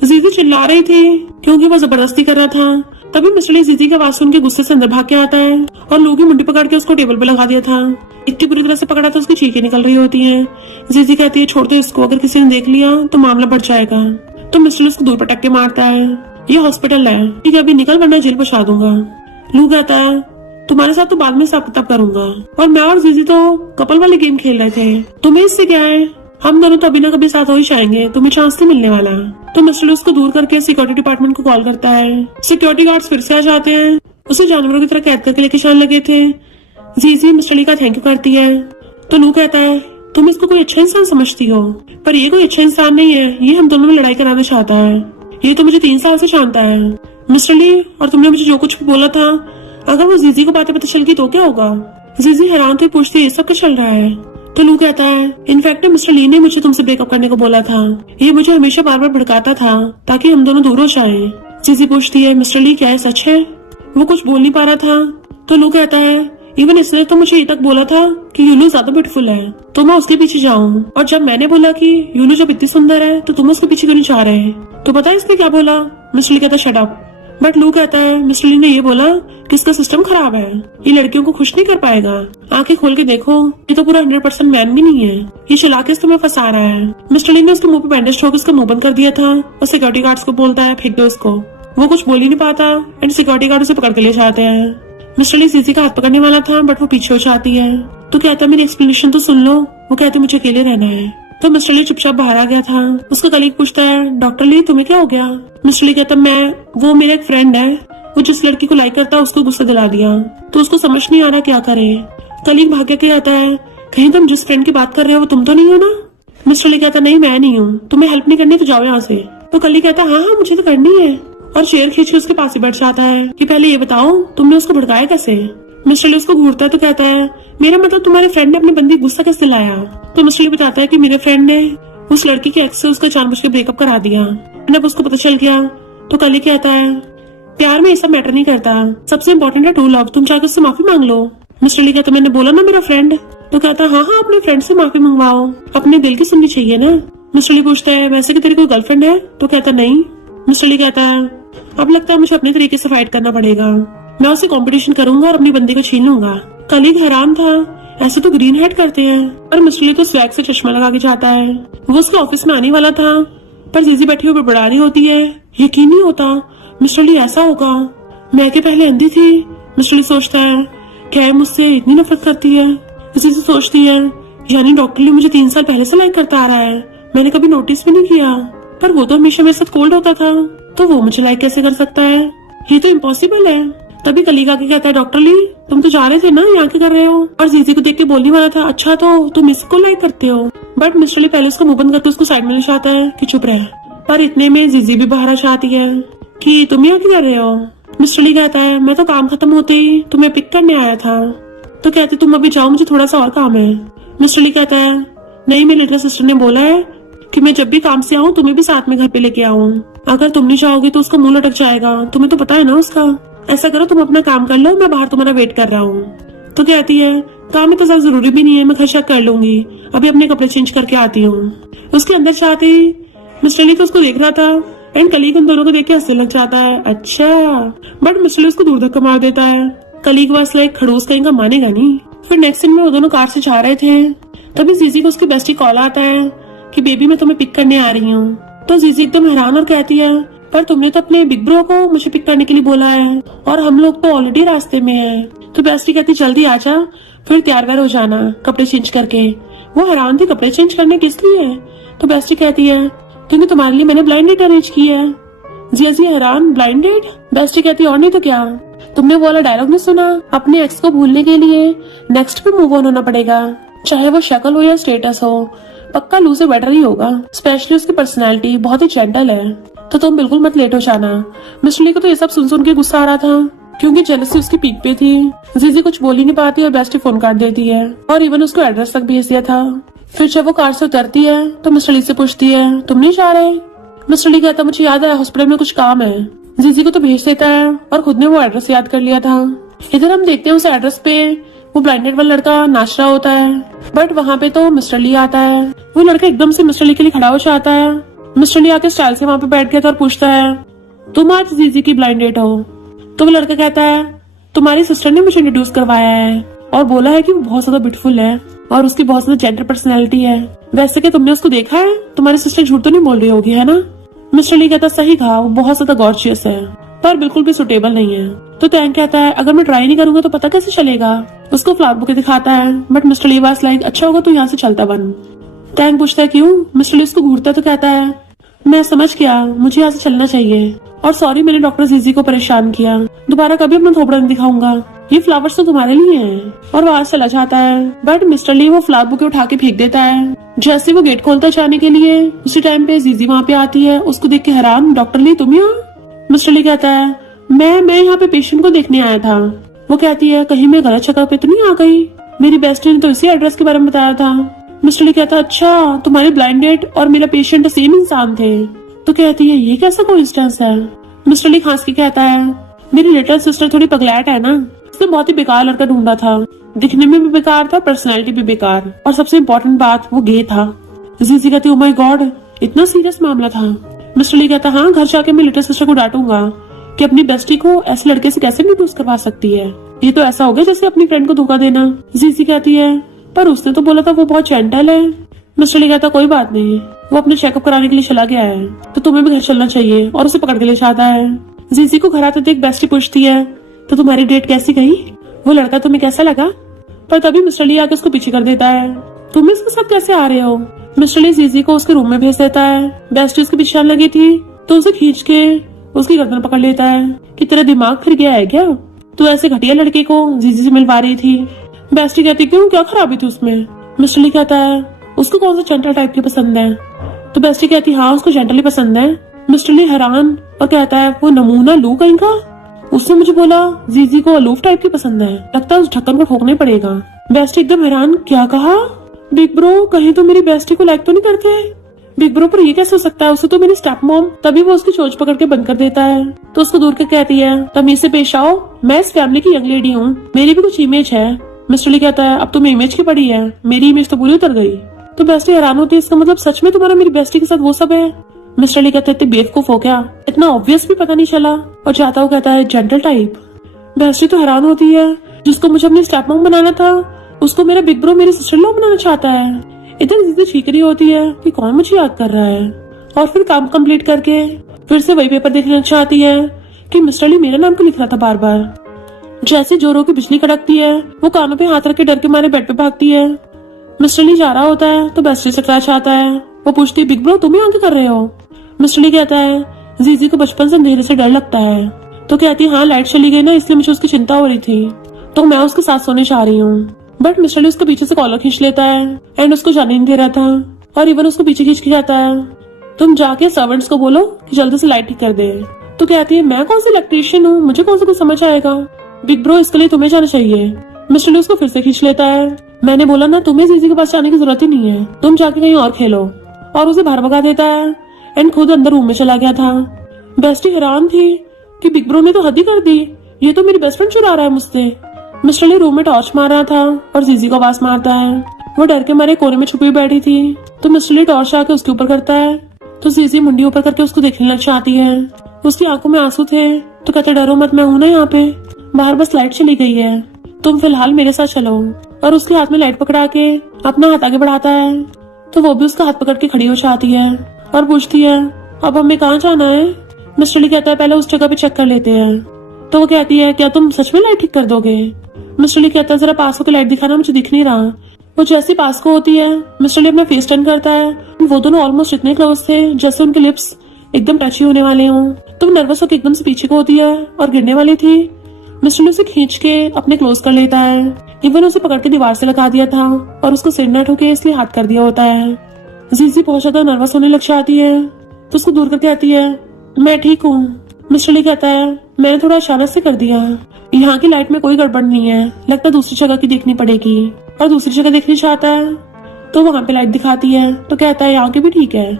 जीजी चिल्ला रही थी क्योंकि वो जबरदस्ती कर रहा था। तभी मिस्टर ली जीजी की आवाज सुन के गुस्से से अंदर भाग के आता है और लू की मुंडी पकड़ के उसको टेबल पे लगा दिया था। इतनी बुरी तरह से पकड़ा था उसकी चीखें निकल रही होती हैं। जीजी कहती है छोड़ दो इसको, अगर किसी ने देख लिया तो मामला बढ़ जाएगा। तो मिस्टर ली उसको दूर पटक के मारता है, ये हॉस्पिटल है, ठीक है अभी निकल वरना जेल पहुंचा दूंगा। लू कहता है तुम्हारे साथ तो बाद में हिसाब किताब करूंगा, और मैं और जीजी तो कपल वाले गेम खेल रहे थे, तुम्हें इससे क्या है, हम दोनों तो अभी ना कभी साथ हो ही जाएंगे, तुम्हें चांस नहीं मिलने वाला। तो मिस्टर ली उसको दूर करके सिक्योरिटी डिपार्टमेंट को कॉल करता है। सिक्योरिटी गार्ड्स फिर से आ जाते हैं, उसे जानवरों की तरह कैद करके लेके जाने लगे थे। जीजी मिस्टर ली का थैंक यू करती है। तो लू कहता है तुम इसको कोई अच्छा इंसान समझती हो, पर ये कोई अच्छा इंसान नहीं है, ये हम दोनों में लड़ाई कराना चाहता है, ये तो मुझे 3 साल से जानता है। मिस्टर ली और तुमने मुझे जो कुछ भी बोला था, अगर वो जीजी को बातें पता चल गई तो क्या होगा? जीजी हैरान थी, पूछती है सब क्या चल रहा है? तो लू कहता है इनफैक्ट मिस्टर ली ने मुझे तुमसे ब्रेकअप करने को बोला था, ये मुझे हमेशा बार बार भड़काता था ताकि हम दोनों दूर हो जाएं। जीजी पूछती है मिस्टर ली क्या है सच है? वो कुछ बोल नहीं पा रहा था। तो लू कहता है इवन इसने तो मुझे ये तक बोला था कि यूलू ज्यादा ब्यूटीफुल है तो मैं उसके पीछे जाऊं, और जब मैंने बोला कि यूलू जब इतनी सुंदर है तो तुम उसके पीछे क्यों नहीं जा रहे? तो पता है इसने क्या बोला? मिस्टर ली कहता है शट अप। बट लू कहता है मिस्टर ली ने ये बोला कि इसका सिस्टम खराब है, ये लड़कियों को खुश नहीं कर पाएगा, आंखें खोल के देखो ये तो पूरा 100% मैन भी नहीं है, ये चला के तुम्हें फंसा रहा है। मिस्टर ली ने उसके मुंह पे बैंडेज ठोक उसका मुंह बंद कर दिया था और सिक्योरिटी गार्ड्स को बोलता है फेंक दो इसको। वो कुछ बोल ही नहीं पाता एंड सिक्योरिटी गार्ड उसे पकड़ के ले जाते हैं। मिस्टर ली जीजी का हाथ पकड़ने वाला था बट वो पीछे हो जाती है। तो कहता है मेरी एक्सप्लेनेशन तो सुन लो। वो कहते मुझे अकेले रहना है, तो मिस्टर ली चुपचाप बाहर आ गया था। उसका कलीग पूछता है, डॉक्टर ली तुम्हें क्या हो गया? मिस्टर ली कहता, वो मेरा एक फ्रेंड है, वो जिस लड़की को लाइक करता है उसको गुस्सा दिला दिया, तो उसको समझ नहीं आ रहा क्या करे। कलीग भाग के आता है, कहीं तुम जिस फ्रेंड की बात कर रहे हो वो तुम तो नहीं हो ना? मिस्टर ली कहता, नहीं मैं नहीं हूँ, तुम्हें हेल्प नहीं करनी तो जाओ यहाँ से। तो कलीग कहता, हाँ हाँ मुझे तो करनी है, और चेयर खींच के उसके पास ही बैठ जाता है कि पहले ये बताओ तुमने उसको भड़काया कैसे? मिस्टर ली उसको घूरता है तो कहता है, मेरा मतलब तुम्हारे फ्रेंड ने अपनी बंदी गुस्सा कैसे दिलाया? तो मिस्टर ली बताता है कि मेरे फ्रेंड ने उस लड़की के एक्स से उसका जानबूझ के ब्रेकअप करा दिया। जब उसको पता चल गया तो कलीग कहता है, प्यार में ये सब मैटर नहीं करता, सबसे इम्पोर्टेंट है ट्रू लव, तुम जाकर उससे माफी मांग लो। मिस्टर ली कहता, मैंने बोला ना मेरा फ्रेंड। तो कहता, हाँ हाँ अपने फ्रेंड से माफी मंगवाओ, अपने दिल की सुननी चाहिए ना। मिस्टर ली पूछता है, वैसे कि तेरी कोई गर्लफ्रेंड है? तो कहता, नहीं। मिस्टर ली कहता है, अब लगता है मुझे अपने तरीके से फाइट करना पड़ेगा, मैं उससे कंपटीशन करूंगा और अपनी बंदी को छीन लूंगा। कलीग हैरान था, ऐसे तो ग्रीन हेड करते हैं, पर मिस्टर ली तो स्वैग से चश्मा लगा के जाता है। वो उसके ऑफिस में आने वाला था, पर जीजी बैठी हुई बड़बड़ा रही होती है, यकीन नहीं होता मिस्टर ली ऐसा होगा, मैं के पहले अंधी थी। मिस्टर ली सोचता है, क्या मुझसे इतनी नफरत करती है? इसी से सोचती है, यानी डॉक्टर ली मुझे 3 साल पहले से लाइक करता आ रहा है, मैंने कभी नोटिस भी नहीं किया, पर वो तो हमेशा मेरे साथ कोल्ड होता था, तो वो मुझे लाइक कैसे कर सकता है? ये तो इम्पॉसिबल है। तभी कलीग आके कहता है, डॉक्टर ली तुम तो जा रहे थे ना, यहाँ क्या कर रहे हो? और जीजी को देख के बोलने वाला था, अच्छा तो तुम इसको लाइक करते हो? बट मिस्टर ली पहले उसका मुंह बंद करके उसको साइड में ले जाता है कि चुप रहे। पर इतने में जीजी भी बाहर आ जाती है कि तुम यहाँ क्या कर रहे हो? मिस्टर ली कहता है, मैं तो काम खत्म होते ही तुम्हें पिक करने आया था। तो कहती, तुम अभी जाओ, मुझे थोड़ा सा और काम है। मिस्टर ली कहता है, नहीं मेरी लिटिल सिस्टर ने बोला है कि मैं जब भी काम से आऊँ तुम्हें भी साथ में घर पे लेके आऊँ, अगर तुम नहीं जाओगी तो उसका मुंह लटक जाएगा, तुम्हें तो पता है ना उसका। ऐसा करो तुम अपना काम कर लो, मैं बाहर तुम्हारा वेट कर रहा हूँ। तो कहती है, काम इतना ज्यादा जरूरी भी नहीं है, मैं घर चेक कर लूंगी, अभी अपने कपड़े चेंज करके आती हूँ। उसके अंदर जाते ही मिस्टर ली तो उसको देख रहा था, एंड कलीग उन दोनों को देख के हंसने लग जाता है। अच्छा, बट मिस्टर ली उसको दूर धक्का मार देता है। कलीग बस लाइक खड़ूस कहीं का मानेगा नहीं। फिर नेक्स्ट सीन में वो दोनों कार से जा रहे थे, तभी जीजी को उसकी बेस्टी कॉल आता है कि बेबी मैं तुम्हें पिक करने आ रही हूँ। तो जीजी एकदम हैरान और कहती है, पर तुमने तो अपने बिग ब्रो को मुझे पिक करने के लिए बोला है, और हम लोग तो ऑलरेडी रास्ते में हैं। तो बेस्टी कहती, जल्दी आ जा, फिर तैयार व्यार हो जाना कपड़े चेंज करके। वो हैरान थी, कपड़े चेंज करने किस लिए? तो बेस्टी कहती है, क्योंकि तुम्हारे लिए मैंने ब्लाइंड डेट अरेंज की है। जी हैरान, ब्लाइंड डेट? बेस्टी कहती, और नहीं तो क्या, तुमने वो वाला डायलॉग नहीं सुना, अपने एक्स को भूलने के लिए नेक्स्ट पे मूव ऑन होना पड़ेगा, चाहे वो शक्ल हो या स्टेटस हो, पक्का लू से बेटर ही होगा, स्पेशली उसकी पर्सनैलिटी बहुत ही जेंटल है, तो तुम बिल्कुल मत लेट हो जाना। मिस्टर ली को तो ये सब सुन के गुस्सा आ रहा था, क्योंकि जेलसी उसकी पीक पे थी। जीजी कुछ बोल ही नहीं पाती और बेस्टी फोन काट देती है, और इवन उसको एड्रेस तक भेज दिया था। फिर जब वो कार से उतरती है तो मिस्टर ली से पूछती है, तुम नहीं जा रहे? मिस्टर ली कहता, मुझे याद है हॉस्पिटल में कुछ काम है। जीजी को तो भेज देता है और खुद ने वो एड्रेस याद कर लिया था। इधर हम देखते हैं उस एड्रेस पे वो ब्लाइंडेड वाला लड़का नाच रहा होता है, बट वहाँ पे तो मिस्टर ली आता है। वो लड़का एकदम से मिस्टर ली के लिए खड़ा हो जाता है। मिस्टर ली आके स्टाइल से वहाँ पे बैठ गया था और पूछता है, तुम आज जीजी की ब्लाइंड डेट हो? तो वो लड़का कहता है, तुम्हारी सिस्टर ने मुझे इंट्रोड्यूस करवाया है और बोला है कि वो बहुत ज्यादा ब्यूटीफुल है और उसकी बहुत ज्यादा जेंटर पर्सनैलिटी है। वैसे कि तुमने उसको देखा है? तुम्हारी सिस्टर झूठ तो नहीं बोल रही होगी, है ना? मिस्टर ली कहता, सही कहा, वो बहुत ज्यादा गॉर्जियस है पर बिल्कुल भी सुटेबल नहीं है। तो टैंक कहता है, अगर मैं ट्राई नहीं करूंगा तो पता कैसे चलेगा? उसको फ्लावर बुके दिखाता है, but mister Lee was like, अच्छा होगा तो यहाँ से चलता बन। टैंक पूछता है, क्यों? मिस्टर ली उसको घूरता है तो कहता है, मैं समझ गया, मुझे यहाँ से चलना चाहिए, और सॉरी मैंने डॉक्टर जीजी को परेशान किया, दोबारा कभी अपना थोपड़ा नहीं दिखाऊंगा, ये फ्लावर्स तो तुम्हारे लिए हैं। और वहाँ चला जाता है, बट मिस्टर ली वो फ्लावर बुके उठा के फेंक देता है। जैसे वो गेट खोलता जाने के लिए, उसी टाइम पे जीजी वहाँ पे आती है। उसको देख के हैरान, डॉक्टर ली तुम यहाँ? मिस्टर ली कहता है, मैं यहाँ पे पेशेंट को देखने आया था। वो कहती है, कहीं मैं गलत जगह पे तो नहीं आ गई? मेरी बेस्टी ने तो इसी एड्रेस के बारे में बताया था। मिस्टर ली कहता, अच्छा तुम्हारी ब्लाइंड डेट और मेरा पेशेंट सेम इंसान थे। तो कहती है, ये कैसा कोइंसिडेंस है? मिस्टर ली खांस के कहता है, मेरी लिटिल सिस्टर थोड़ी पगलैट है ना, उसने बहुत ही बेकार लड़का ढूंढा था, दिखने में भी बेकार था, पर्सनैलिटी भी बेकार, और सबसे इम्पोर्टेंट बात वो गे था। जीजी कहती, ओ माय गॉड, इतना सीरियस मामला था? मिस्टर ली कहता, हाँ, घर जाके मैं लिटिल सिस्टर को डांटूंगा कि अपनी बेस्टी को ऐसे लड़के से कैसे इंट्रोड्यूस करवा सकती है, ये तो ऐसा हो गया जैसे अपनी फ्रेंड को धोखा देना। जीजी कहती है, पर उसने तो बोला था वो बहुत जेंटल है। मिस्टर ली कहता, कोई बात नहीं, वो अपने चेकअप कराने के लिए चला गया है, तो तुम्हें भी घर चलना चाहिए, और उसे पकड़ के ले जाता है। जीजी को घर आते देख बेस्टी पूछती है, तो तुम्हारी डेट कैसी गई? वो लड़का तुम्हें कैसा लगा? पर तभी मिस्टर ली आके उसको पीछे कर देता है। तुम इसके साथ कैसे आ रहे हो? मिस्टर ली जीजी को उसके रूम में भेज देता है। बेस्टी उसके पीछे आने लगी थी तो उसे खींच के उसकी गर्दन पकड़ लेता है कि तेरा दिमाग फिर गया है क्या? तू ऐसे घटिया लड़के को जीजी से मिलवा रही थी। बेस्टी कहती क्यों, क्या खराबी थी उसमें? मिस्टर ली कहता है उसको कौन सा जेंटल टाइप की पसंद है? तो बेस्टी कहती हाँ उसको जेंटल ही पसंद है। मिस्टर ली हैरान और कहता है वो नमूना लू कहीं का, उसने मुझे बोला जीजी को अलूफ टाइप की पसंद है, लगता है उस ढक्कन को ठोकना ही पड़ेगा। बेस्टी एकदम हैरान, क्या कहा? बिग ब्रो कहीं तो मेरी बेस्टी को लाइक तो नहीं करते? बिग ब्रो पर ये कैसे हो सकता है, उसे तो मेरी स्टेप मॉम। तभी वो उसकी चोंच पकड़ के बंद कर देता है तो उसको दूर के कहती है तमीज से पेश आओ, मैं इस फैमिली की यंग लेडी हूँ, मेरी भी कुछ इमेज है। मिस्टर ली कहता है अब तुम्हें इमेज की पड़ी है, मेरी इमेज तो पूरी उतर गई। तो बेस्टी हैरान होती है, इसका मतलब सच में तुम्हारा मेरी बेस्टी के साथ वो सब है? मिस्टर ली कहते इतने बेवकूफ हो क्या, इतना ऑब्वियस भी पता नहीं चला। और जाता हुआ कहता है जेंटल टाइप। बेस्टी तो हैरान होती है, जिसको मुझे अपनी स्टेप मॉम बनाना था उसको मेरा बिग ब्रो मेरी सिस्टर लॉ बनाना चाहता है। इधर जिद्द चीख रही होती है कि कौन मुझे याद कर रहा है। और फिर काम कंप्लीट करके फिर से वही पेपर देखना चाहती है कि मिस्टर ली मेरा नाम क्यों लिख रहा था बार बार। जैसे जोरों की बिजली कड़कती है वो कानों पे हाथ रख के डर के मारे बेड पे भागती है। मिस्टर ली जा रहा होता है तो बेस्टी से क्रैश आता है। वो पूछती है बिग ब्रो तुम यहाँ क्या कर रहे हो? मिस्टर ली कहता है जीजी को बचपन से अंधेरे से डर लगता है। तो कहती है हाँ लाइट चली गई ना इसलिए मुझे उसकी चिंता हो रही थी तो मैं उसके साथ सोने चाह रही हूँ। बट मिस्टर ली उसके पीछे से कॉलर खींच लेता है एंड उसको जाने नहीं दे रहा था और इवन उसको पीछे खींच के जाता है तुम जाके सर्वेंट्स को बोलो कि जल्दी से लाइट ठीक कर दे। तो कहती है मैं कौन सी इलेक्ट्रीशियन हूँ, मुझे कौन सा कुछ समझ आएगा, बिग ब्रो इसके लिए तुम्हें जाना चाहिए। मिस्टर ली उसको फिर से खींच लेता है, मैंने बोला ना तुम्हें जीजी के पास जाने की जरूरत ही नहीं है, तुम जाके कहीं और खेलो। और उसे बाहर भगा देता है एंड खुद अंदर रूम में चला गया था। बेस्टी हैरान थी कि बिग ब्रो ने तो हद ही कर दी, ये तो मेरी बेस्ट फ्रेंड चुरा रहा है मुझसे। मिस्टर ली रूम में टॉर्च मार रहा था और जीजी को आवाज मारता है। वो डर के मारे कोने में छुपी बैठी थी तो मिस्टर ली टॉर्च आके उसके ऊपर करता है तो जीजी मुंडी ऊपर करके उसको देखने लग जाती है। उसकी आंखों में आंसू थे तो कहते डरो मत, मैं हूं ना यहाँ पे, बाहर बस लाइट चली गई है, तुम फिलहाल मेरे साथ चलो। और उसके हाथ में लाइट पकड़ा के अपना हाथ आगे बढ़ाता है तो वो भी उसका हाथ पकड़ के खड़ी हो जाती है और पूछती है अब हमें कहाँ जाना है? मिस्टर ली कहता है पहले उस जगह पे चेक कर लेते हैं। तो वो कहती है क्या तुम सच में लाइट ठीक कर दोगे? मिस्टर ली कहता है जरा पास होकर लाइट दिखाना, मुझे दिख नहीं रहा। वो जैसी पास को होती है मिस्टर ली अपना फेस टर्न करता है। वो दोनों ऑलमोस्ट इतने क्लोज थे जैसे उनके लिप्स एकदम टच ही होने वाले हों। तो वो नर्वस होकर एकदम से पीछे को होती है और गिरने वाली थी। मिस्टर ली उसे खींच के अपने क्लोज कर लेता है, इवन उसे पकड़ के दीवार से लगा दिया था और उसको सिर न ठोके इसलिए हाथ कर दिया होता है। जीजी बहुत ज्यादा नर्वस होने लग जाती है तो उसको दूर करके आती है, मैं ठीक हूँ। मिस्टर ली कहता है मैंने थोड़ा अचानक से कर दिया, यहाँ की लाइट में कोई गड़बड़ नहीं है, लगता है दूसरी जगह की देखनी पड़ेगी। और दूसरी जगह देखनी चाहता है तो वहाँ पे लाइट दिखाती है तो कहता है यहाँ की भी ठीक है,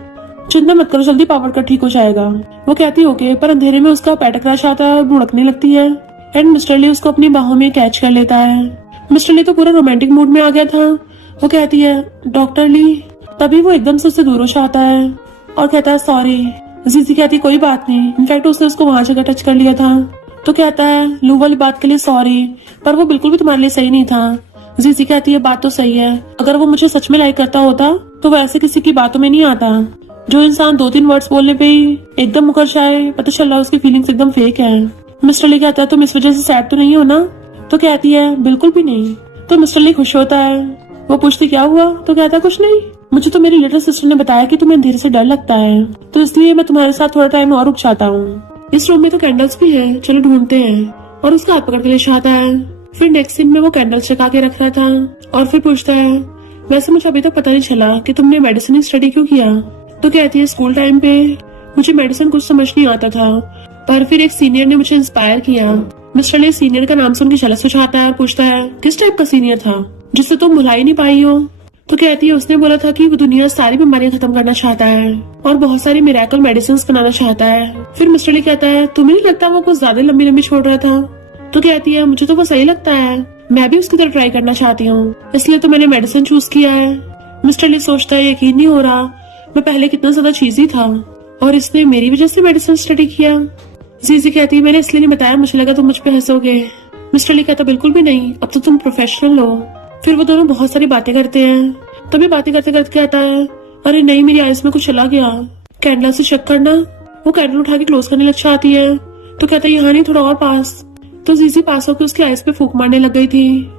चिंता मत करो जल्दी पावर कट ठीक हो जाएगा। वो कहती है ओके, पर अंधेरे में उसका पैर क्रैश आता है और बुड़कने लगती है एंड मिस्टर ली उसको अपनी बाहों में कैच कर लेता है। मिस्टर ली तो पूरा रोमांटिक मूड में आ गया था। वो कहती है डॉक्टर ली, तभी वो एकदम से उससे दूर हो जाता है और कहता है सॉरी। जीजी कहती कोई बात नहीं, इनफैक्ट उसने उसको वहां जगह टच कर लिया था। तो कहता है लू वाली बात के लिए सॉरी, पर वो बिल्कुल भी तुम्हारे लिए सही नहीं था। जीजी कहती है बात तो सही है, अगर वो मुझे सच में लाइक करता होता तो वो ऐसे किसी की बातों में नहीं आता। जो इंसान 2-3 वर्ड्स बोलने पे ही एकदम मुकर जाए, पता चल रहा है उसकी फीलिंग्स एकदम फेक है। मिस्टर ली कहता है तुम इस वजह से सैड तो नहीं हो ना? तो कहती है बिल्कुल भी नहीं। तो मिस्टर ली खुश होता है। वो पूछती क्या हुआ? तो कहता है कुछ नहीं, मुझे तो मेरी लिटिल सिस्टर ने बताया कि तुम्हें अंधेरे से डर लगता है तो इसलिए मैं तुम्हारे साथ थोड़ा टाइम और रुक जाता हूँ। इस रूम में तो कैंडल्स भी है, चलो ढूंढते हैं। और उसका हाथ पकड़ के ले जाता है। फिर नेक्स्ट सीन में वो कैंडल्स चका के रख रहा था और फिर पूछता है वैसे मुझे अभी तक पता नहीं चला कि तुमने मेडिसिन स्टडी क्यों किया? तो कहती है स्कूल टाइम पे मुझे मेडिसिन कुछ समझ नहीं आता था, पर फिर एक सीनियर ने मुझे इंस्पायर किया। मिस्टर ली सीनियर का नाम सुन के झलस हो जाता है और पूछता है किस टाइप का सीनियर था जिससे तुम भुला ही नहीं पाई हो? तो कहती है उसने बोला था कि वो दुनिया सारी बीमारियां खत्म करना चाहता है और बहुत सारी मिरेकल मेडिसिन बनाना चाहता है। फिर मिस्टर ली कहता है तुम्हें नहीं लगता वो कुछ ज्यादा लंबी लंबी छोड़ रहा था? तो कहती है मुझे तो वो सही लगता है, मैं भी उसकी तरह ट्राई करना चाहती हूँ, इसलिए तो मैंने मेडिसिन चूज किया है। मिस्टर ली सोचता है यकीन नहीं हो रहा, मैं पहले कितना ज्यादा चीजी था और इसने मेरी वजह से मेडिसिन स्टडी किया। जीजी कहती है मैंने इसलिए नहीं बताया, मुझे लगा तुम मुझ पे हंसोगे। मिस्टर ली कहता बिल्कुल भी नहीं, अब तो तुम प्रोफेशनल हो। फिर वो दोनों बहुत सारी बातें करते हैं। तभी बातें करते करते कहता है अरे नहीं मेरी आइस में कुछ चला गया, कैंडल से चेक करना। वो कैंडल उठा के क्लोज करने लग जाती है तो कहता है यहाँ नहीं थोड़ा और पास। तो जीजी पास होकर उसकी आइस पे फूंक मारने लग गई थी।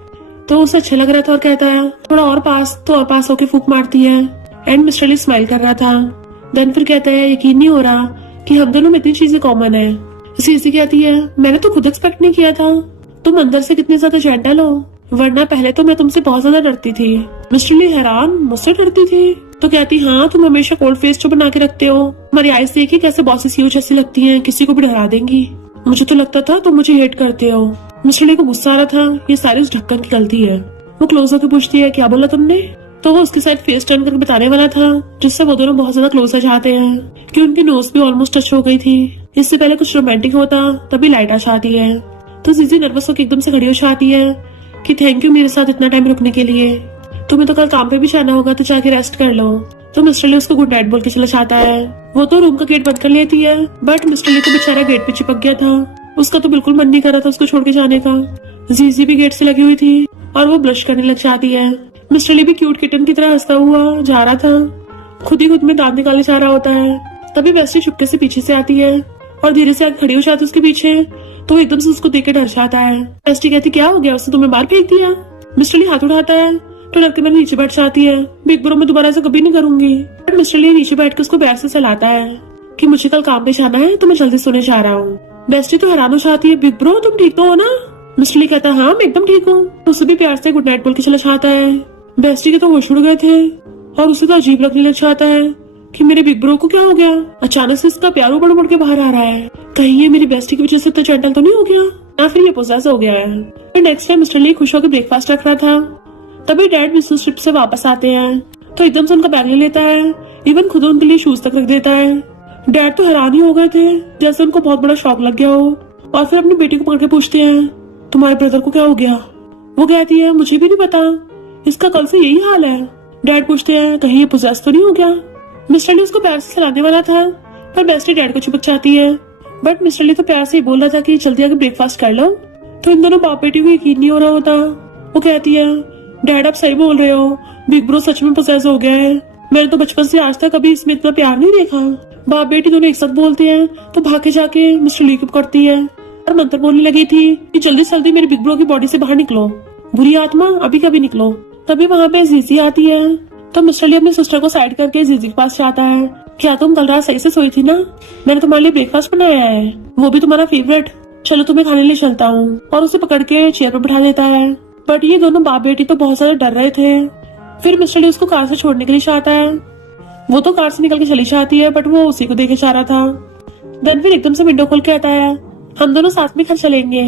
तो उसे अच्छा लग रहा था और कहता है थोड़ा और पास, तो और पास होके फूंक मारती है। एंड मिस्टर ली स्माइल कर रहा था। देन फिर कहता है यकीन नहीं हो रहा कि हम दोनों में इतनी चीजें कॉमन है। सीसी कहती है मैंने तो खुद एक्सपेक्ट नहीं किया था, तुम अंदर से कितने ज्यादा जेंटल हो, वरना पहले तो मैं तुमसे बहुत ज्यादा डरती थी। मिस्टर ली हैरान, मुझसे डरती थी? तो कहती हाँ, तुम हमेशा कोल्ड फेस जो बना के रखते हो, हमारी आईज देखी कैसे बॉसेस ह्यूज जैसी लगती हैं, किसी को भी डरा देंगी। मुझे तो लगता था तुम मुझे हेट करते हो। मिस्टर ली को गुस्सा आ रहा था, ये सारी उस ढक्कन की गलती है। वो क्लोज होकर पूछती है क्या बोला तुमने? तो वो उसके साथ फेस टर्न करके बताने वाला था, जिससे वो दोनों बहुत ज्यादा क्लोज आ जाते हैं कि उनकी नोज भी ऑलमोस्ट टच हो गई थी। इससे पहले कुछ रोमांटिक होता तभी लाइट आ जाती है। तो जीजी नर्वस होकर एकदम से खड़ी हो जाती है कि थैंक यू मेरे साथ इतना टाइम रुकने के लिए, तुम्हें तो कल काम पे भी जाना होगा तो जाके रेस्ट कर लो। तो मिस्टर ली उसको गुड नाइट बोल के चला जाता है। वो तो रूम का गेट बंद कर लेती है, बट मिस्टर ली तो बेचारा गेट पे चिपक गया था। उसका तो बिल्कुल मन नहीं कर रहा था उसको छोड़ के जाने का। जीजी भी गेट से लगी हुई थी और वो ब्लश करने लग जाती है। मिस्टर ली भी क्यूट किटन की तरह हंसता हुआ जा रहा था, खुद ही खुद में दांत निकाले जा रहा होता है। तभी बेस्टी चुपके से पीछे से आती है और धीरे से आगे खड़ी हो जाती है उसके पीछे। तो वो एकदम से उसको देख के डर जाता है। बेस्टी कहती क्या हो गया, उसने तुम्हें बाहर फेंक दिया? मिस्टर ली हाथ उठाता है तो डर के मेरे नीचे बैठ जाती है। बिग ब्रो मैं दोबारा ऐसा कभी नहीं करूंगी। बट मिस्टर ली नीचे बैठ के उसको पैर से सहलाता है कि मुझे कल काम पे जाना है तो मैं जल्दी सोने जा रहा हूँ। बेस्टी तो हैरान हो जाती है, बिग ब्रो तुम ठीक तो हो ना? मिस्टर ली कहता है हाँ मैं एकदम ठीक हूँ। उसे भी प्यार से गुड नाइट बोल के चला जाता है। बेस्टी के तो होश उड़ गए थे और उसे तो अजीब लगने लग जाता है कि मेरे बिग ब्रो को क्या हो गया, अचानक से इसका प्यार उबड़ उबड़ के बाहर आ रहा है। कहीं ये मेरी बेस्टी की वजह से तो जेंटल तो नहीं हो गया, या फिर ये पोजेस हो गया है। फिर नेक्स्ट टाइम मिस्टर ली खुश होकर ब्रेकफास्ट रख रहा था, तभी डैड बिजनेस ट्रिप से वापस आते हैं तो एकदम से उनका बैग ले लेता है, इवन खुद उनके लिए शूज तक रख देता है। डैड तो हैरान ही हो गए थे, जैसे उनको बहुत बड़ा शॉक लग गया हो। और फिर अपनी बेटी को पकड़ के पूछते हैं तुम्हारे ब्रदर को क्या हो गया? वो कहती है मुझे भी नहीं पता, इसका कल से यही हाल है। डैड पूछते हैं कहीं ये पोजेस तो नहीं हो गया? मिस्टर ली उसको प्यार से खिलाने वाला था पर बेस्टी डैड को चिपक जाती है। बट मिस्टर ली तो प्यार से ही बोल रहा था कि जल्दी आके ब्रेकफास्ट कर लो। तो इन दोनों बाप बेटी को यकीन नहीं हो रहा होता। वो कहती है डैड आप सही बोल रहे हो, बिग ब्रो सच में पोसेस हो गया है। मैंने तो बचपन से आज तक कभी इसमें इतना प्यार नहीं देखा। बाप बेटी दोनों एक साथ बोलते हैं तो भागे जाके मिस्टर ली को पकड़ती है और मंत्र बोलने लगी थी कि जल्दी से जल्दी मेरे बिग ब्रो की बॉडी से बाहर निकलो, बुरी आत्मा अभी कभी निकलो। तभी वहाँ पे जीजी आती है तो मिस्टर ली अपनी सिस्टर को साइड करके जीजी के पास जाता है। क्या तुम कल रात सही से सोई थी ना? मैंने तुम्हारे लिए ब्रेकफास्ट बनाया है, वो भी तुम्हारा फेवरेट, चलो तुम्हें खाने लिए चलता हूँ। और उसे पकड़ के चेयर पर बैठा देता है। बट ये दोनों बाप बेटी तो बहुत ज्यादा डर रहे थे। फिर मिस्टर ली उसको कार से छोड़ने के लिए चाहता है। वो तो कार से निकल के चली जाती है बट वो उसी को देखे जा रहा था। देन फिर एकदम से विंडो खोल के आता है, हम दोनों साथ में घर चलेंगे।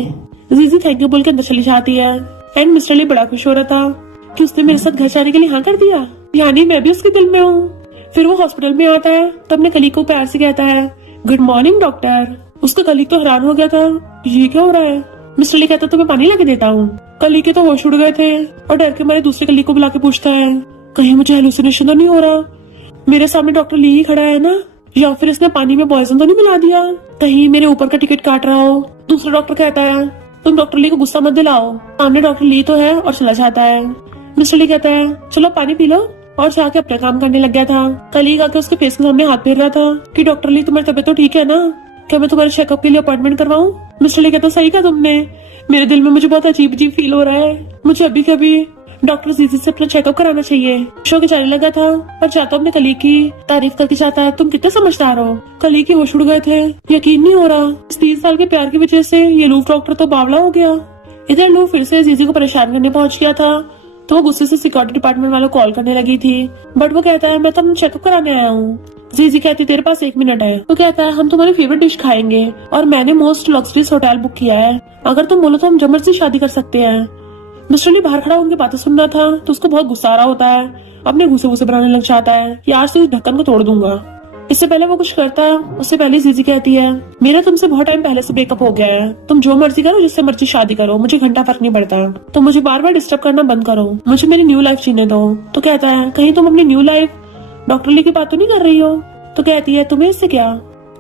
जीजी थैंक यू बोल के अंदर चली जाती है। एंड मिस्टर ली बड़ा खुश हो रहा था कि उसने मेरे साथ घर जाने के लिए हाँ कर दिया, यानी मैं भी उसके दिल में हूँ। फिर वो हॉस्पिटल में आता है तो अपने कलीग को प्यार से कहता है गुड मॉर्निंग डॉक्टर। उसका कलीग तो हैरान हो गया था, ये क्या हो रहा है? मिस्टर ली कहता तो मैं पानी लाके देता हूँ। कलीग के तो होश उड़ गए थे और डर के मारे दूसरे कलीग को बुला के पूछता है कहीं मुझे हेलुसिनेशन तो नहीं हो रहा, मेरे सामने डॉक्टर ली ही खड़ा है ना, या फिर इसने पानी में पॉइजन तो नहीं मिला दिया, कहीं मेरे ऊपर का टिकट काट रहा हो। दूसरा डॉक्टर कहता है तुम डॉक्टर ली को गुस्सा मत दिलाओ, सामने डॉक्टर ली तो है, और चला जाता है। मिस्टर ली कहता है चलो पानी पी लो, और जाके अपना काम करने लग गया था। कलीग आके उसके फेस के सामने हाथ फेर रहा था कि डॉक्टर ली तुम्हारी तबीयत तो ठीक है ना, क्या मैं तुम्हारे चेकअप के लिए अपॉइंटमेंट करवाऊं? मिस्टर ली कहता सही कहा तुमने, मेरे दिल में मुझे बहुत अजीब अजीब फील हो रहा है, मुझे अभी कभी डॉक्टर जीजी से अपना चेकअप कराना चाहिए। शो के जाने लगा था पर जाता अपने कलीग की तारीफ करके जाता है तुम कितने समझदार हो। कलीग के होश उड़ गए थे, यकीन नहीं हो रहा इस 30 साल के प्यार की वजह से ये लूफ डॉक्टर तो बावला हो गया। इधर लूफ फिर से जीजी को परेशान करने पहुंच गया था तो वो गुस्से से सिक्योरिटी डिपार्टमेंट वालों को कॉल करने लगी थी। बट वो कहता है मैं तो चेकअप कराने आया हूँ। जीजी कहती तेरे पास 1 मिनट है। वो कहता है हम तुम्हारी फेवरेट डिश खाएंगे और मैंने मोस्ट लग्जरियस होटल बुक किया है, अगर तुम बोलो तो हम जमर से शादी कर सकते हैं। मिस्टर ली बाहर खड़ा उनकी बातें सुन रहा था तो उसको बहुत गुस्सा आ रहा होता है, अपने घुसे घुसे बनाने लग जाता है कि आज से इस ढक्कन को तोड़ दूंगा। इससे पहले वो कुछ करता उससे पहले जीजी कहती है मेरा तुमसे बहुत टाइम पहले से ब्रेकअप हो गया है, तुम जो मर्जी करो, जिससे मर्जी शादी करो, मुझे घंटा फर्क नहीं पड़ता, तो मुझे बार बार डिस्टर्ब करना बंद करो, मुझे मेरी न्यू लाइफ जीने दो। तो कहता है कहीं तुम अपनी न्यू लाइफ डॉक्टर ली की बात तो नहीं कर रही हो? तो कहती है तुम्हें इससे क्या?